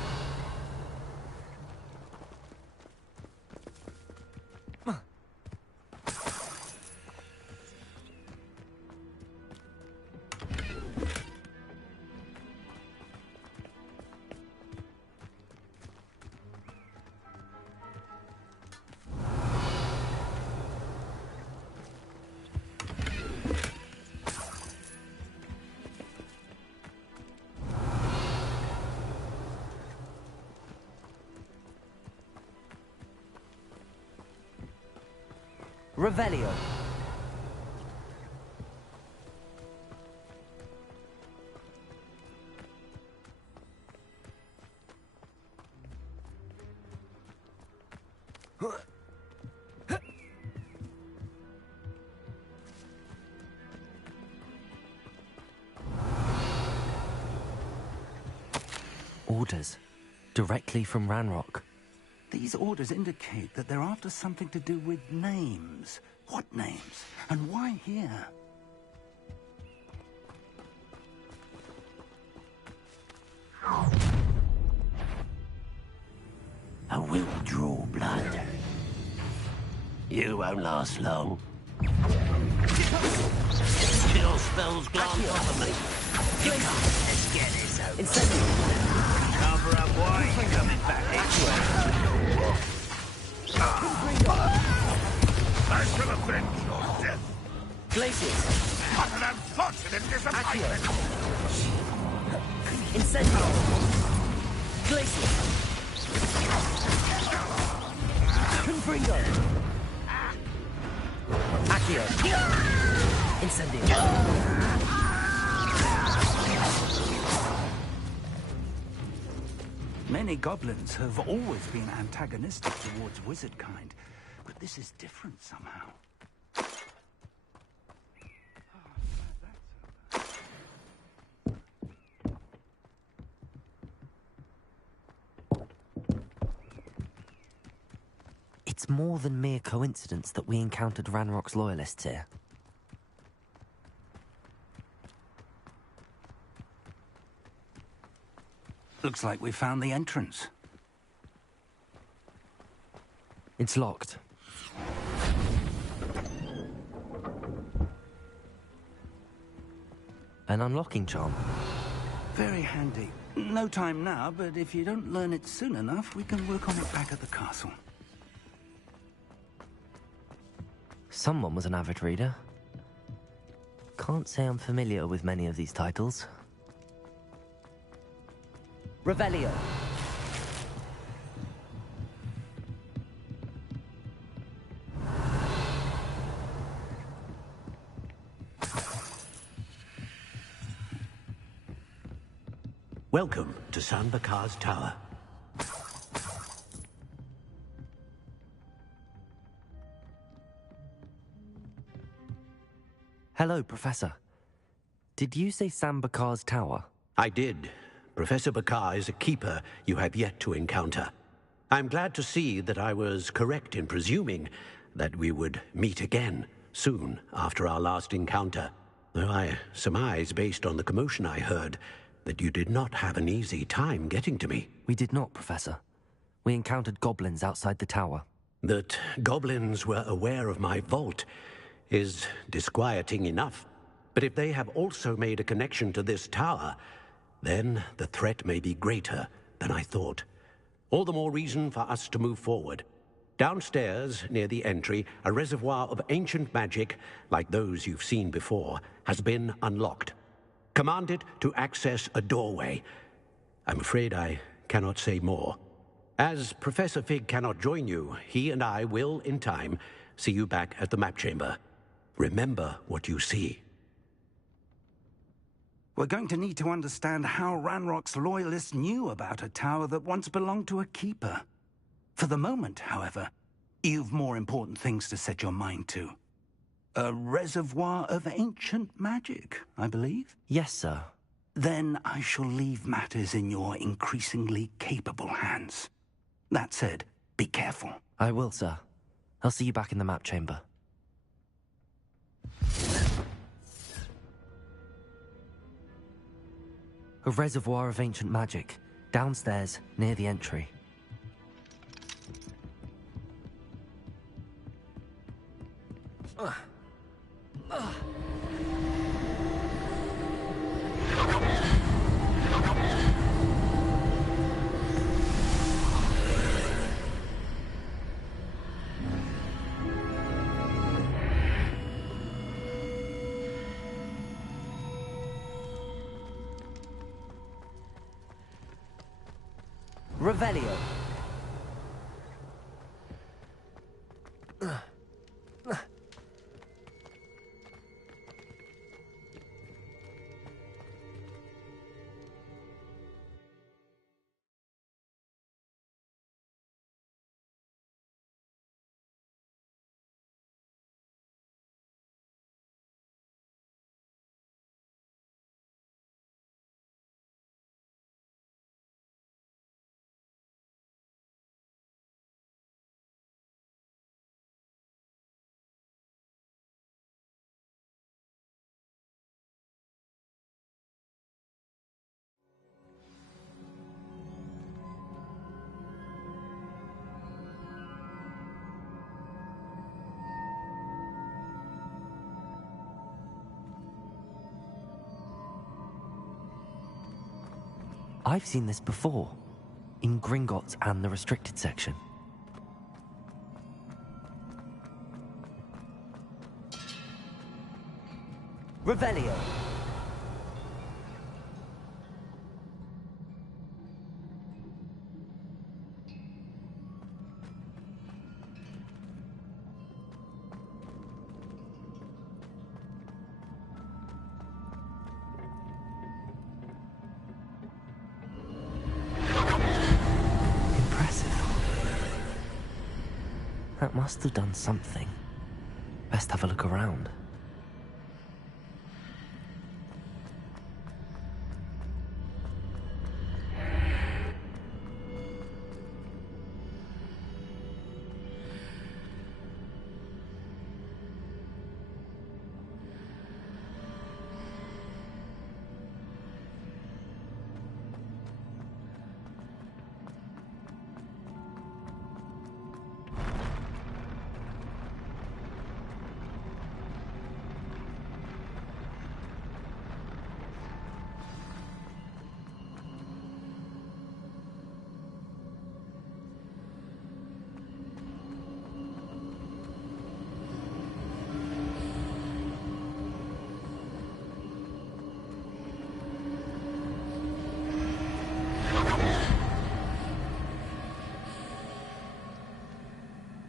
Revelio. Orders. Directly from Ranrock. These orders indicate that they're after something to do with names. What names? And why here? I will draw blood. You won't last long. Chill spells glance off of me. Let's get this over. Incendio! Cover up why you're coming back. I shall avenge your death. Glacius! What an unfortunate disappointment! Incendio! Glacius! Confringo! Accio! Incendio! Many goblins have always been antagonistic towards wizard kind, but this is different somehow. It's more than mere coincidence that we encountered Ranrock's loyalists here. Looks like we found the entrance. It's locked. An unlocking charm. Very handy. No time now, but if you don't learn it soon enough, we can work on it back at the castle. Someone was an avid reader. Can't say I'm familiar with many of these titles. Revelio. Welcome to Sanbakar's Tower. Hello, Professor. Did you say Sambakar's Tower? I did. Professor Bakar is a keeper you have yet to encounter. I'm glad to see that I was correct in presuming that we would meet again soon after our last encounter. Though I surmise, based on the commotion I heard, that you did not have an easy time getting to me. We did not, Professor. We encountered goblins outside the tower. That goblins were aware of my vault is disquieting enough. But if they have also made a connection to this tower, then the threat may be greater than I thought. All the more reason for us to move forward. Downstairs, near the entry, a reservoir of ancient magic, like those you've seen before, has been unlocked. Command it to access a doorway. I'm afraid I cannot say more. As Professor Fig cannot join you, he and I will, in time, see you back at the map chamber. Remember what you see. We're going to need to understand how Ranrock's loyalists knew about a tower that once belonged to a keeper. For the moment, however, you've more important things to set your mind to. A reservoir of ancient magic, I believe? Yes, sir. Then I shall leave matters in your increasingly capable hands. That said, be careful. I will, sir. I'll see you back in the map chamber. A reservoir of ancient magic, downstairs, near the entry. Revelio. I've seen this before, in Gringotts and the restricted section. Revelio. That must have done something. Best have a look around.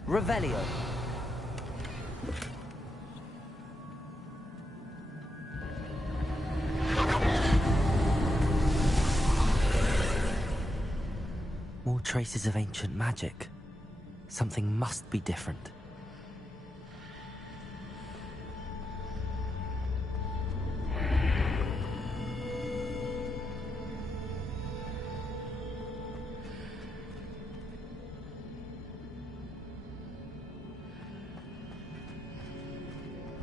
Revelio. More traces of ancient magic. Something must be different.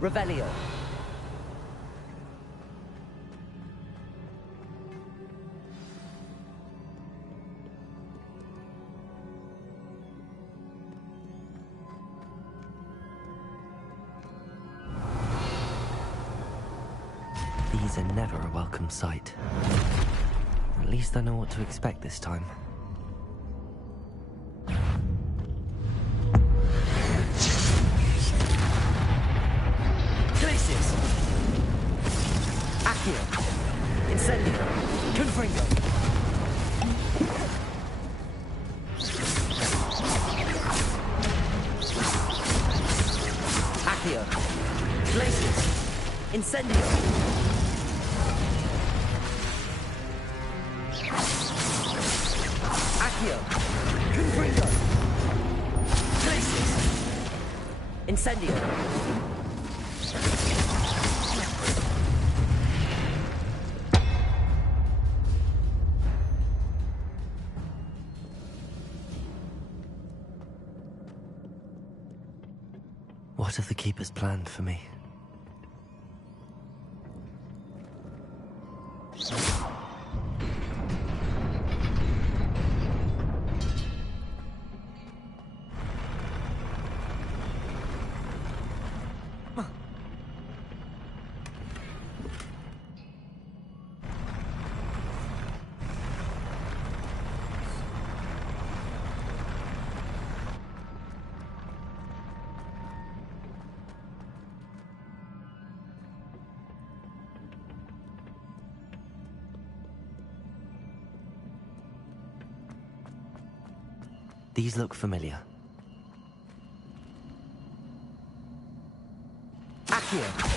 Revelio. These are never a welcome sight. At least I know what to expect this time. Incendio. Confringo. Accio. Glacius. Incendio. Accio. Confringo. Glacius. Incendio. What have the Keepers planned for me? These look familiar. Accio!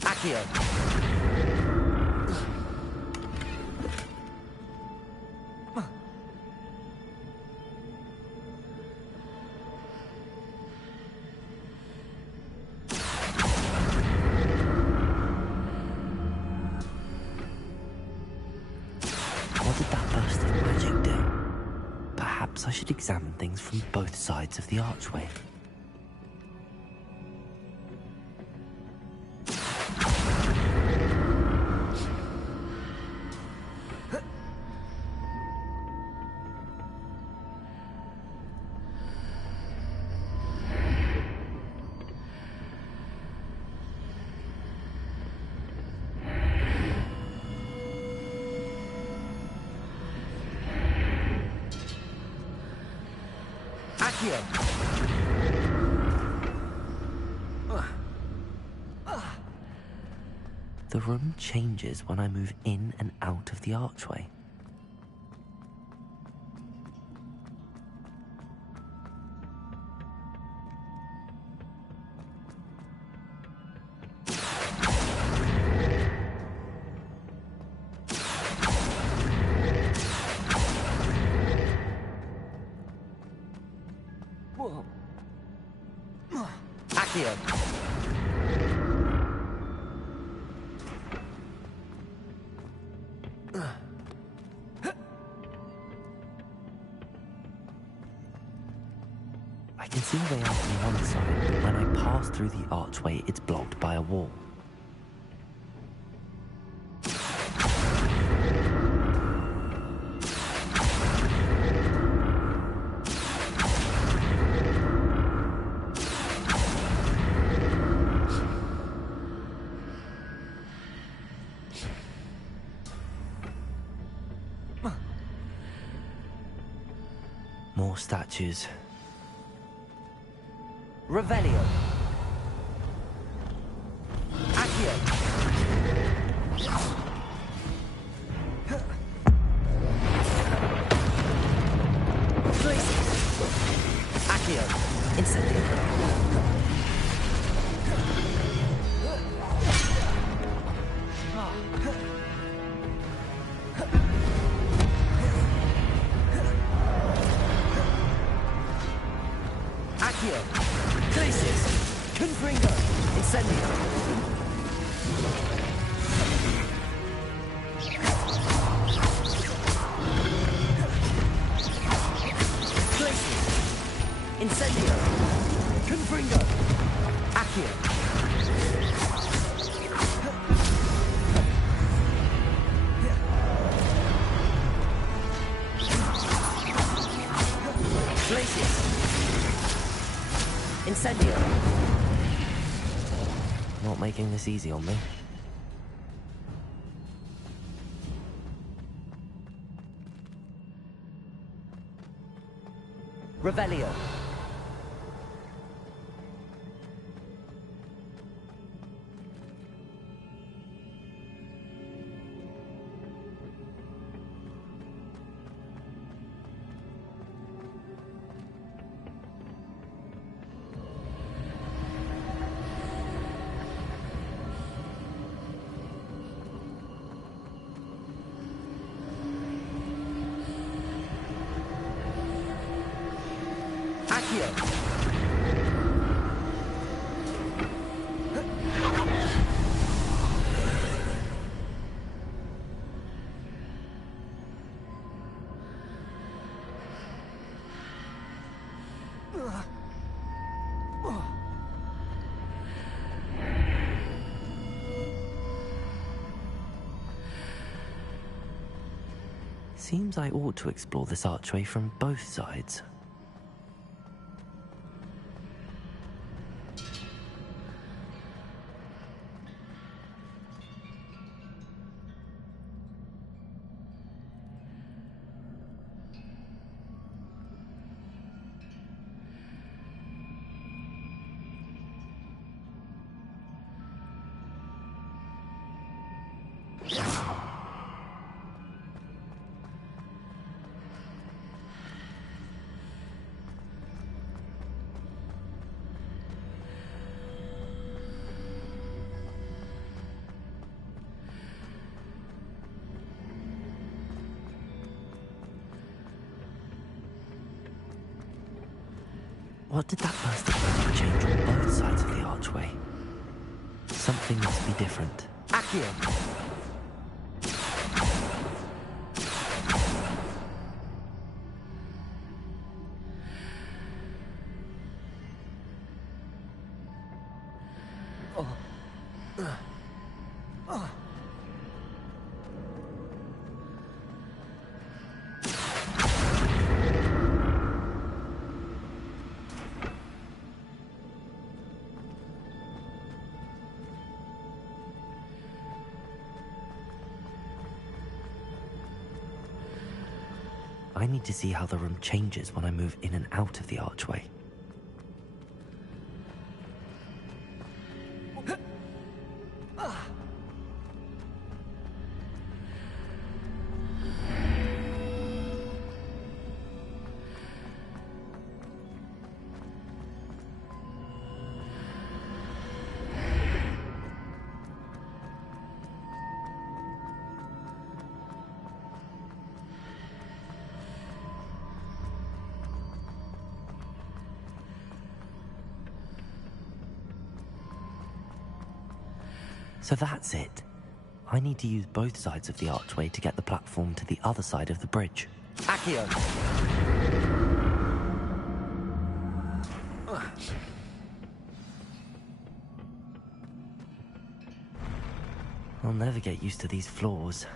Accio! What did that burst of magic do? Perhaps I should examine things from both sides of the archway. The room changes when I move in and out of the archway. Accio! I can see a way out on one side, but when I pass through the archway, it's blocked by a wall. More statues. Revelio. Accio. Accio. Incendio. Accio. Glacius. Confringo. Incendio. Glacius. Incendio. Confringo. Accio. Glacius. Incendio. Not making this easy on me. Revelio. Accio. Seems I ought to explore this archway from both sides. What did that burst of magic change on both sides of the archway? Something must be different. Accio! I need to see how the room changes when I move in and out of the archway. So that's it. I need to use both sides of the archway to get the platform to the other side of the bridge. Accio! I'll never get used to these floors.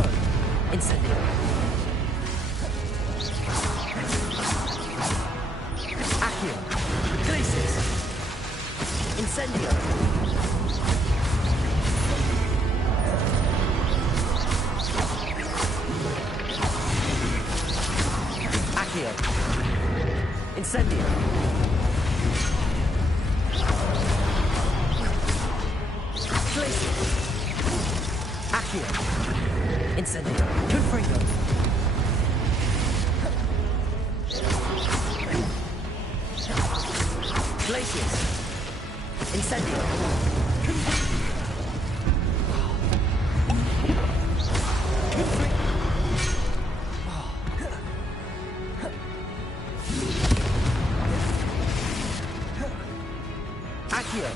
Fuego! Incendio! Accio! Glacis! Incendio! Accio! Incendio! Glacis! Accio! Incendio! Confringo! Glacius! Incendio! Accio!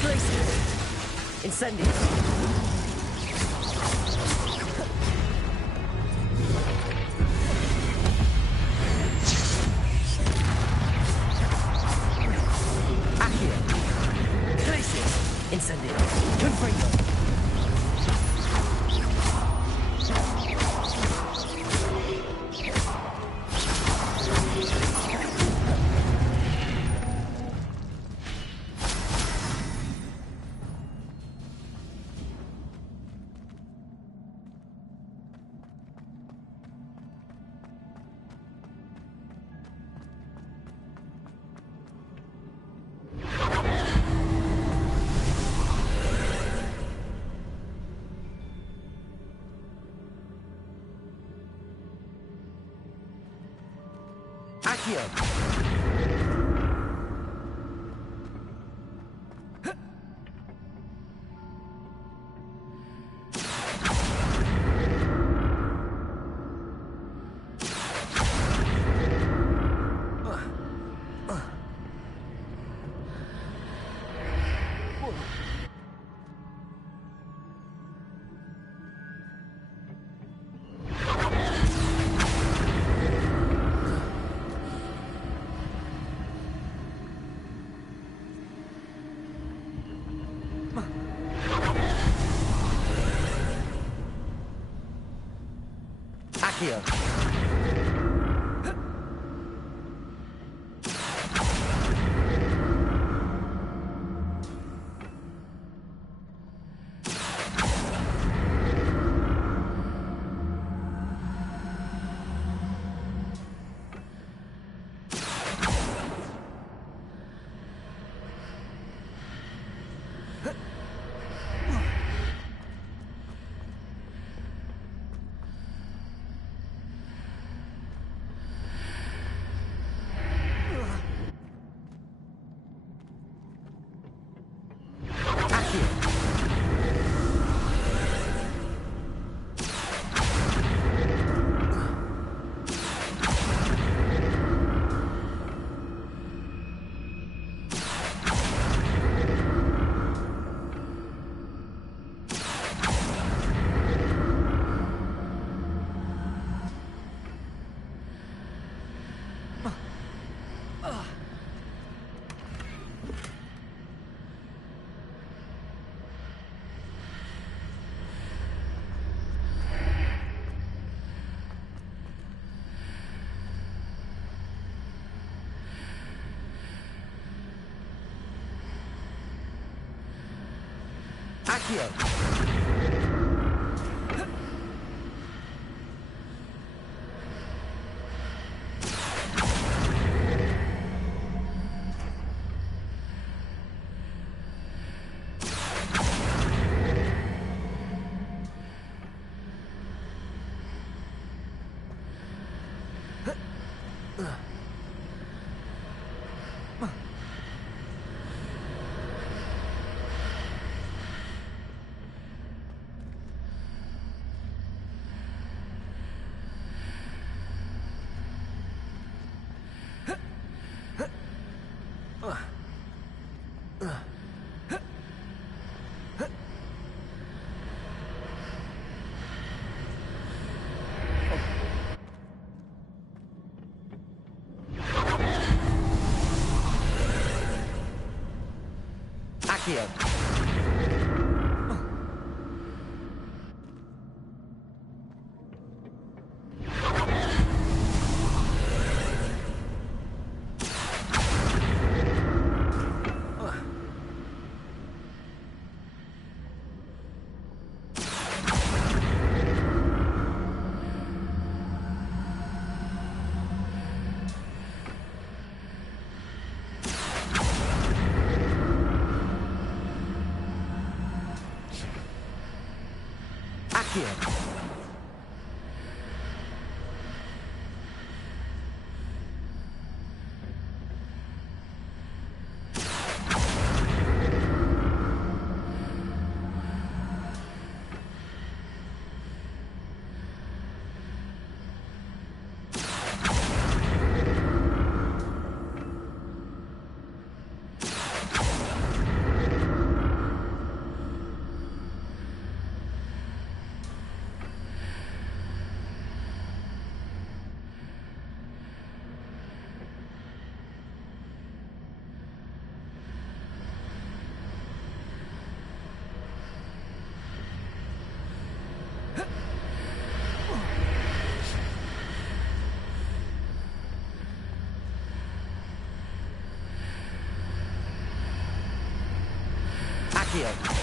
Glacius! Incendio! Incendio! Confringo! Accio! Accio! Accio! Accio! Accio.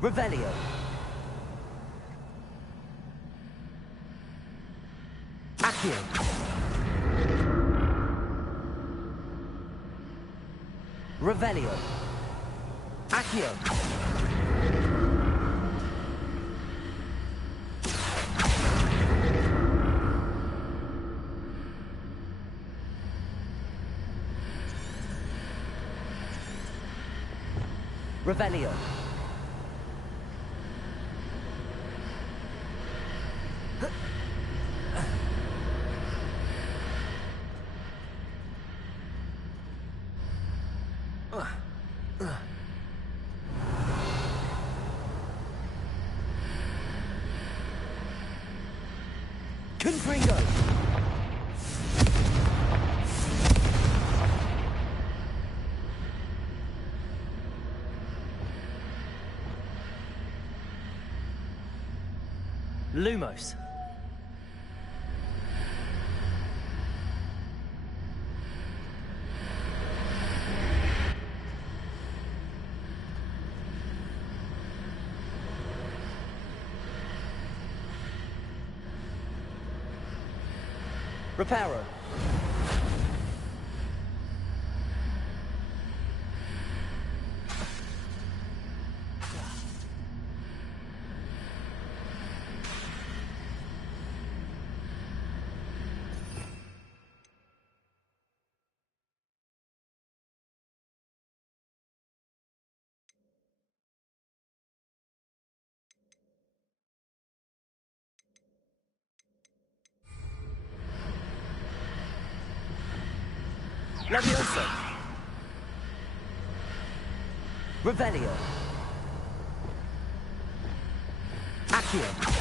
Revelio. Accio. Revelio. Accio. Revelio. Confringo. Lumos. Reparo. Levioso. Revelio. Accio.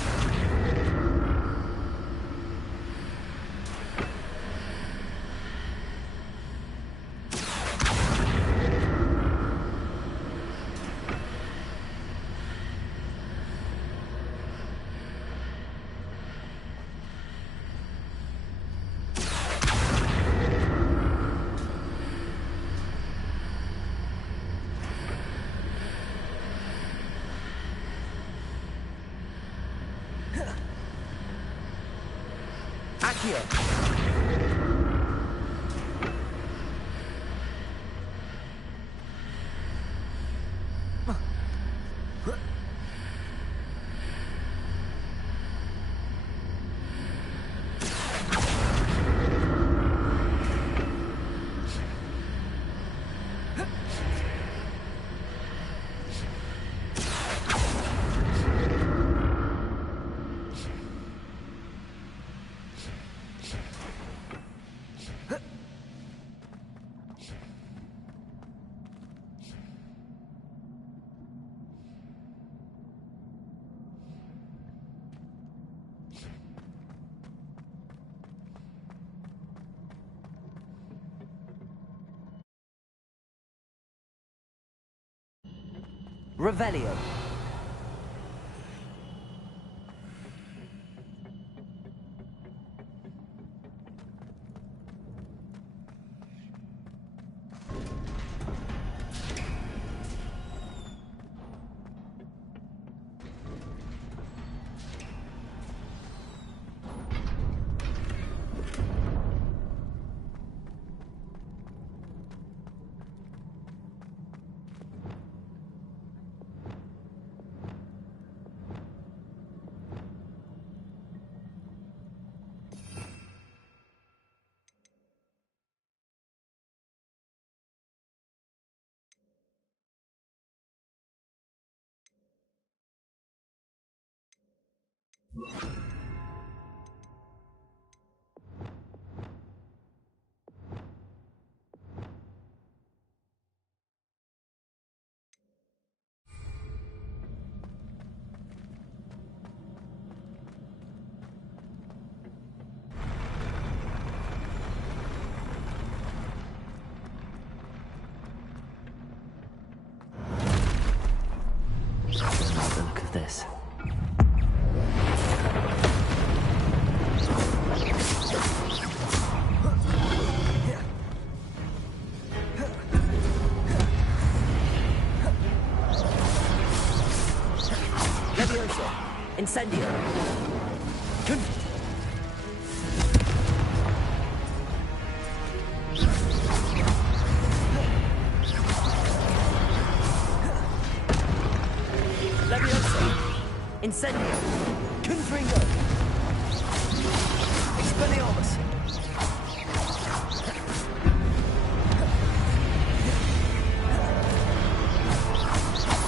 Accio. Revelio. Love the look of this. Levioso. Incendio. Incendio. Confringo. Expelliarmus.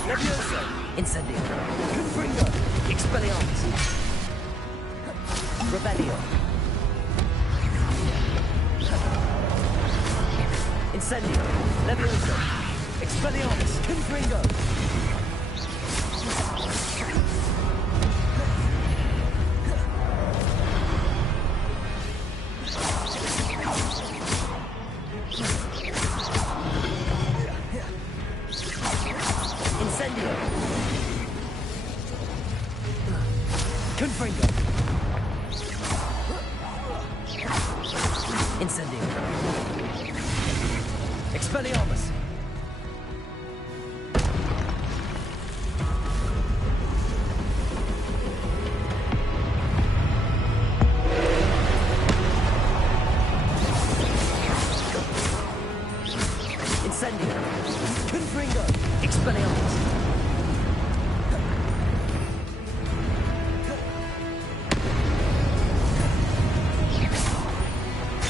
Levioso. Incendio. Confringo. Expelliarmus. Revelio. Incendio. Levioso. Expelliarmus. Confringo. Confringo. Incendio. Expelliarmus. Incendio. Confringo. Expelliarmus.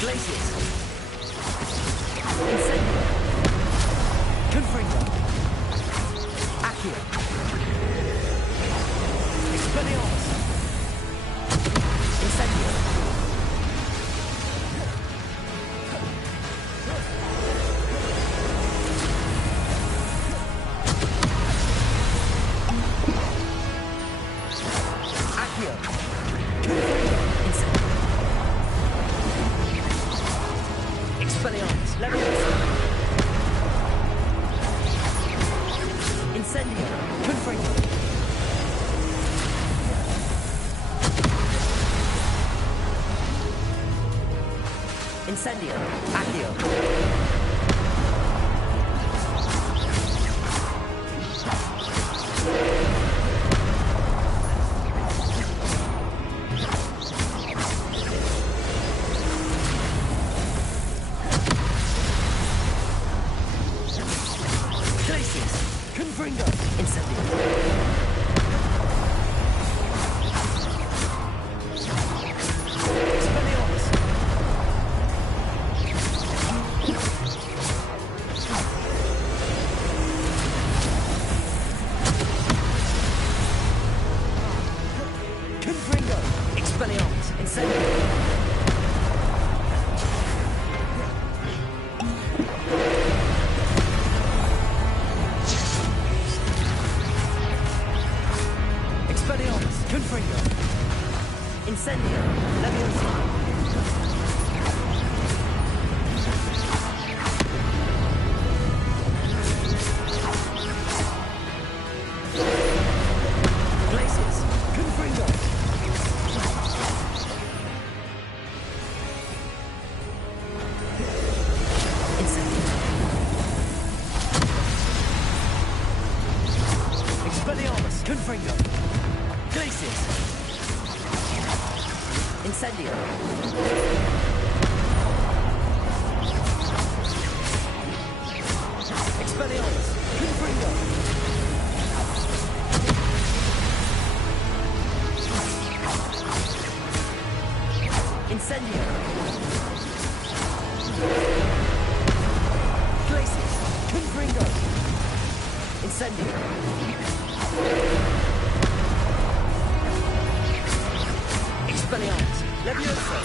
Glacius. Incendio. Confringo. Accio. Expelliarmus. Incendio. Accio. Confringo. Incendio. Expelliarmus. Levioso. Incendio. Confringo. Incendio. Accio. Glacius. Confringo. Incendio. Expelliarmus. Confringo. Expelliarmus. Incendio. Expelliarmus. Confringo. Incendio. Levioso. Confringo. Glacius. Incendio. Expelliarmus. Confringo. Incendio. Glacius. Confringo. Incendio. Expelliarmus. Leviosa.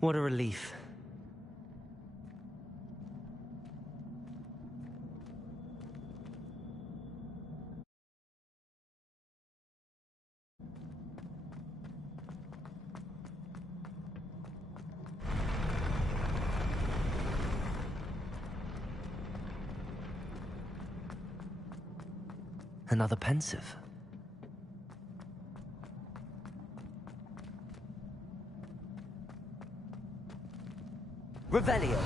What a relief. Another pensive. Revelio.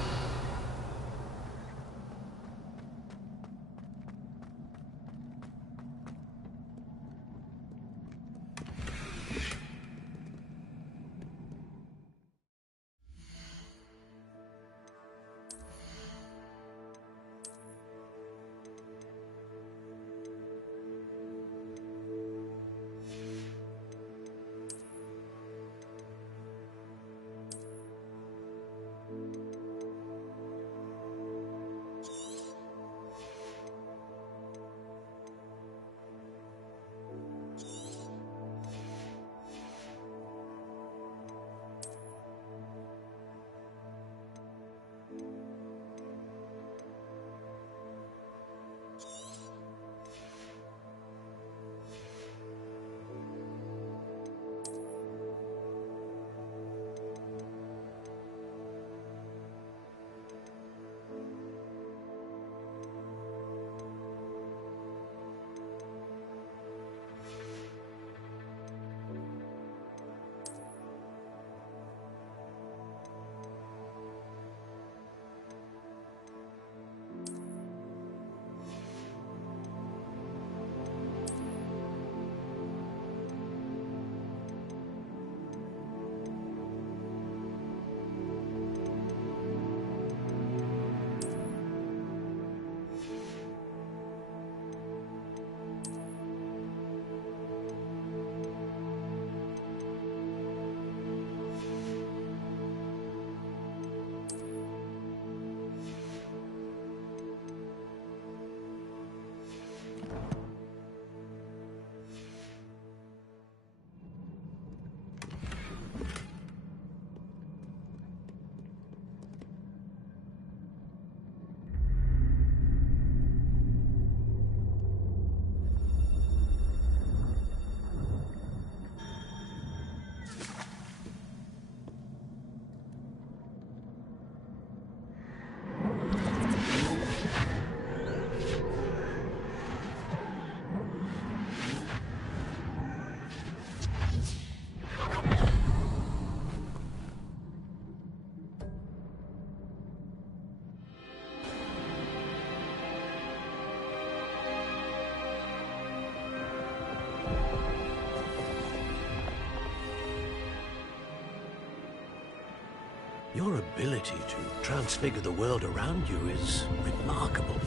Your ability to transfigure the world around you is remarkable.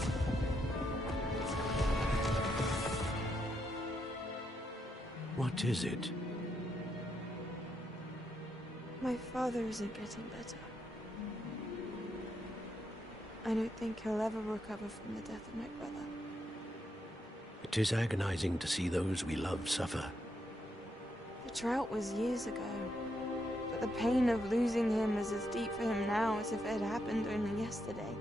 What is it? My father isn't getting better. I don't think he'll ever recover from the death of my brother. It is agonizing to see those we love suffer. The drought was years ago, but the pain of losing him is as deep for him now as if it had happened only yesterday.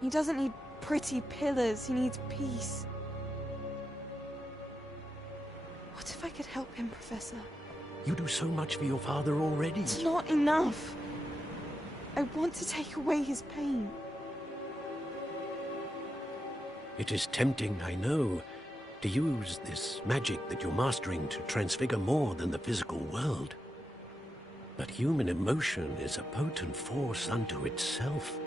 He doesn't need pretty pillars, he needs peace. What if I could help him, Professor? You do so much for your father already. It's not enough. I want to take away his pain. It is tempting, I know, To use this magic that you're mastering to transfigure more than the physical world. But human emotion is a potent force unto itself.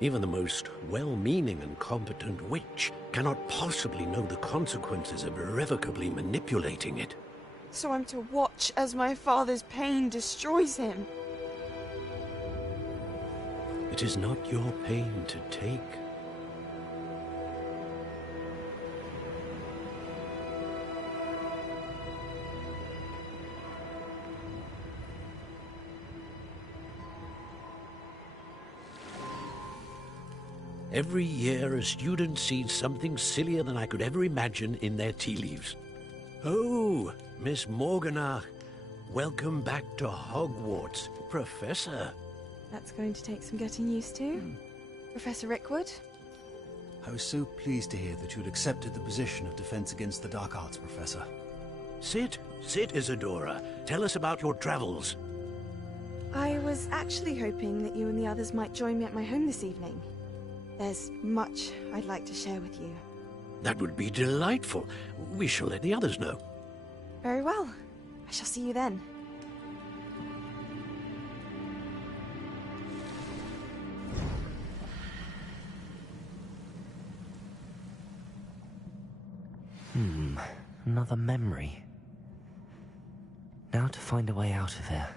Even the most well-meaning and competent witch cannot possibly know the consequences of irrevocably manipulating it. So I'm to watch as my father's pain destroys him. It is not your pain to take. Every year, a student sees something sillier than I could ever imagine in their tea leaves. Oh, Miss Morganach, welcome back to Hogwarts, Professor. That's going to take some getting used to. Professor Rickwood? I was so pleased to hear that you'd accepted the position of Defense Against the Dark Arts, Professor. Sit, Isadora. Tell us about your travels. I was actually hoping that you and the others might join me at my home this evening. There's much I'd like to share with you. That would be delightful. We shall let the others know. Very well. I shall see you then. Another memory. Now to find a way out of here.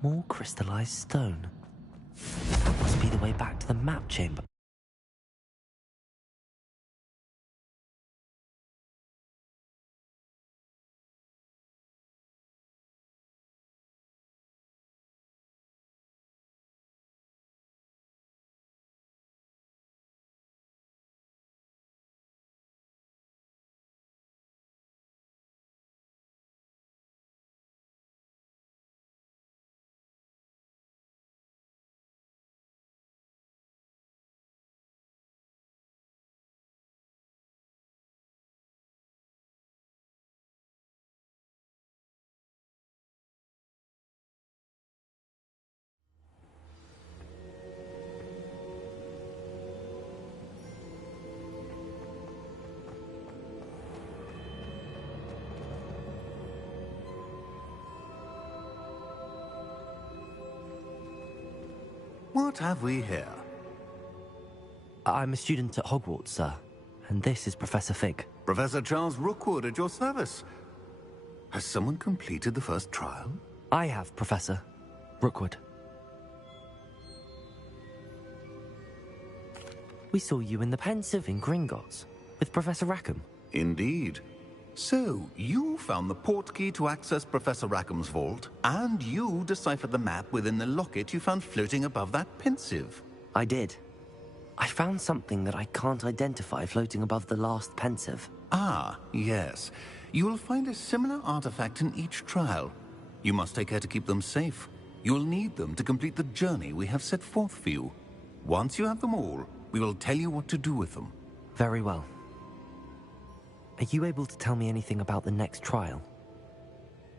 More crystallized stone. That must be the way back to the map chamber. What have we here? I'm a student at Hogwarts, sir. And this is Professor Fig. Professor Charles Rookwood at your service. Has someone completed the first trial? I have, Professor Rookwood. We saw you in the Pensive in Gringotts with Professor Rackham. Indeed. So, you found the portkey to access Professor Rackham's vault, and you deciphered the map within the locket you found floating above that Pensive. I did. I found something that I can't identify floating above the last Pensive. Ah, yes. You will find a similar artifact in each trial. You must take care to keep them safe. You will need them to complete the journey we have set forth for you. Once you have them all, we will tell you what to do with them. Very well. Are you able to tell me anything about the next trial?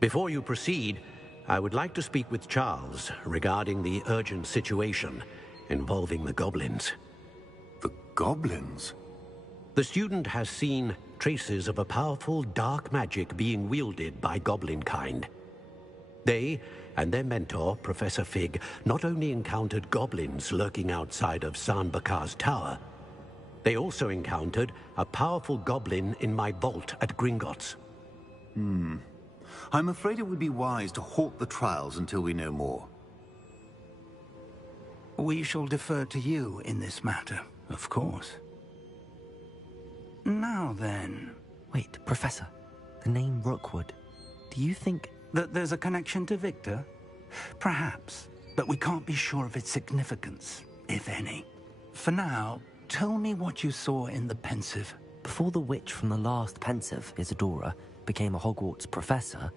Before you proceed, I would like to speak with Charles regarding the urgent situation involving the goblins. The goblins? The student has seen traces of a powerful dark magic being wielded by goblin kind. They and their mentor, Professor Fig, not only encountered goblins lurking outside of San Bakar's tower, they also encountered a powerful goblin in my vault at Gringotts. I'm afraid it would be wise to halt the trials until we know more. We shall defer to you in this matter, of course. Now then... Wait, Professor. The name Rookwood. Do you think... that there's a connection to Victor? Perhaps, but we can't be sure of its significance, if any. For now, tell me what you saw in the Pensive. Before the witch from the last Pensive, Isadora, became a Hogwarts professor,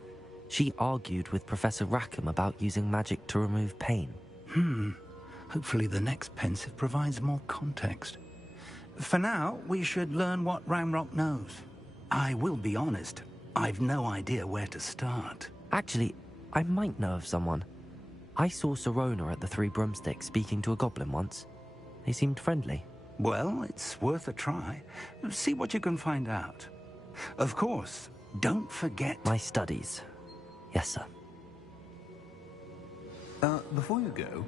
she argued with Professor Rackham about using magic to remove pain. Hopefully the next Pensive provides more context. For now, we should learn what Ranrock knows. I will be honest, I've no idea where to start. Actually, I might know of someone. I saw Sirona at the Three Broomsticks speaking to a goblin once. They seemed friendly. Well, it's worth a try. See what you can find out. Of course, don't forget... My studies. Yes, sir. Before you go...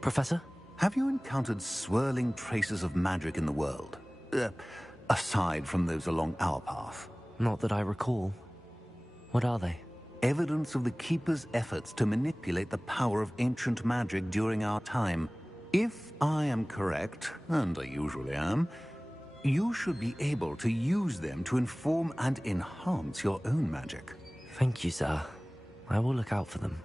Professor? Have you encountered swirling traces of magic in the world? Aside from those along our path? Not that I recall. What are they? Evidence of the Keeper's efforts to manipulate the power of ancient magic during our time. If I am correct, and I usually am, you should be able to use them to inform and enhance your own magic. Thank you, sir. I will look out for them.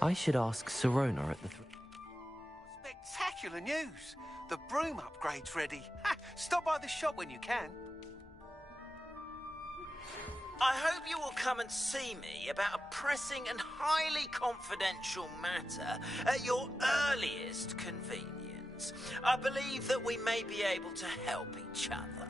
I should ask Sirona at the... Spectacular news! The broom upgrade's ready. Ha! Stop by the shop when you can. I hope you will come and see me about a pressing and highly confidential matter at your earliest convenience. I believe that we may be able to help each other.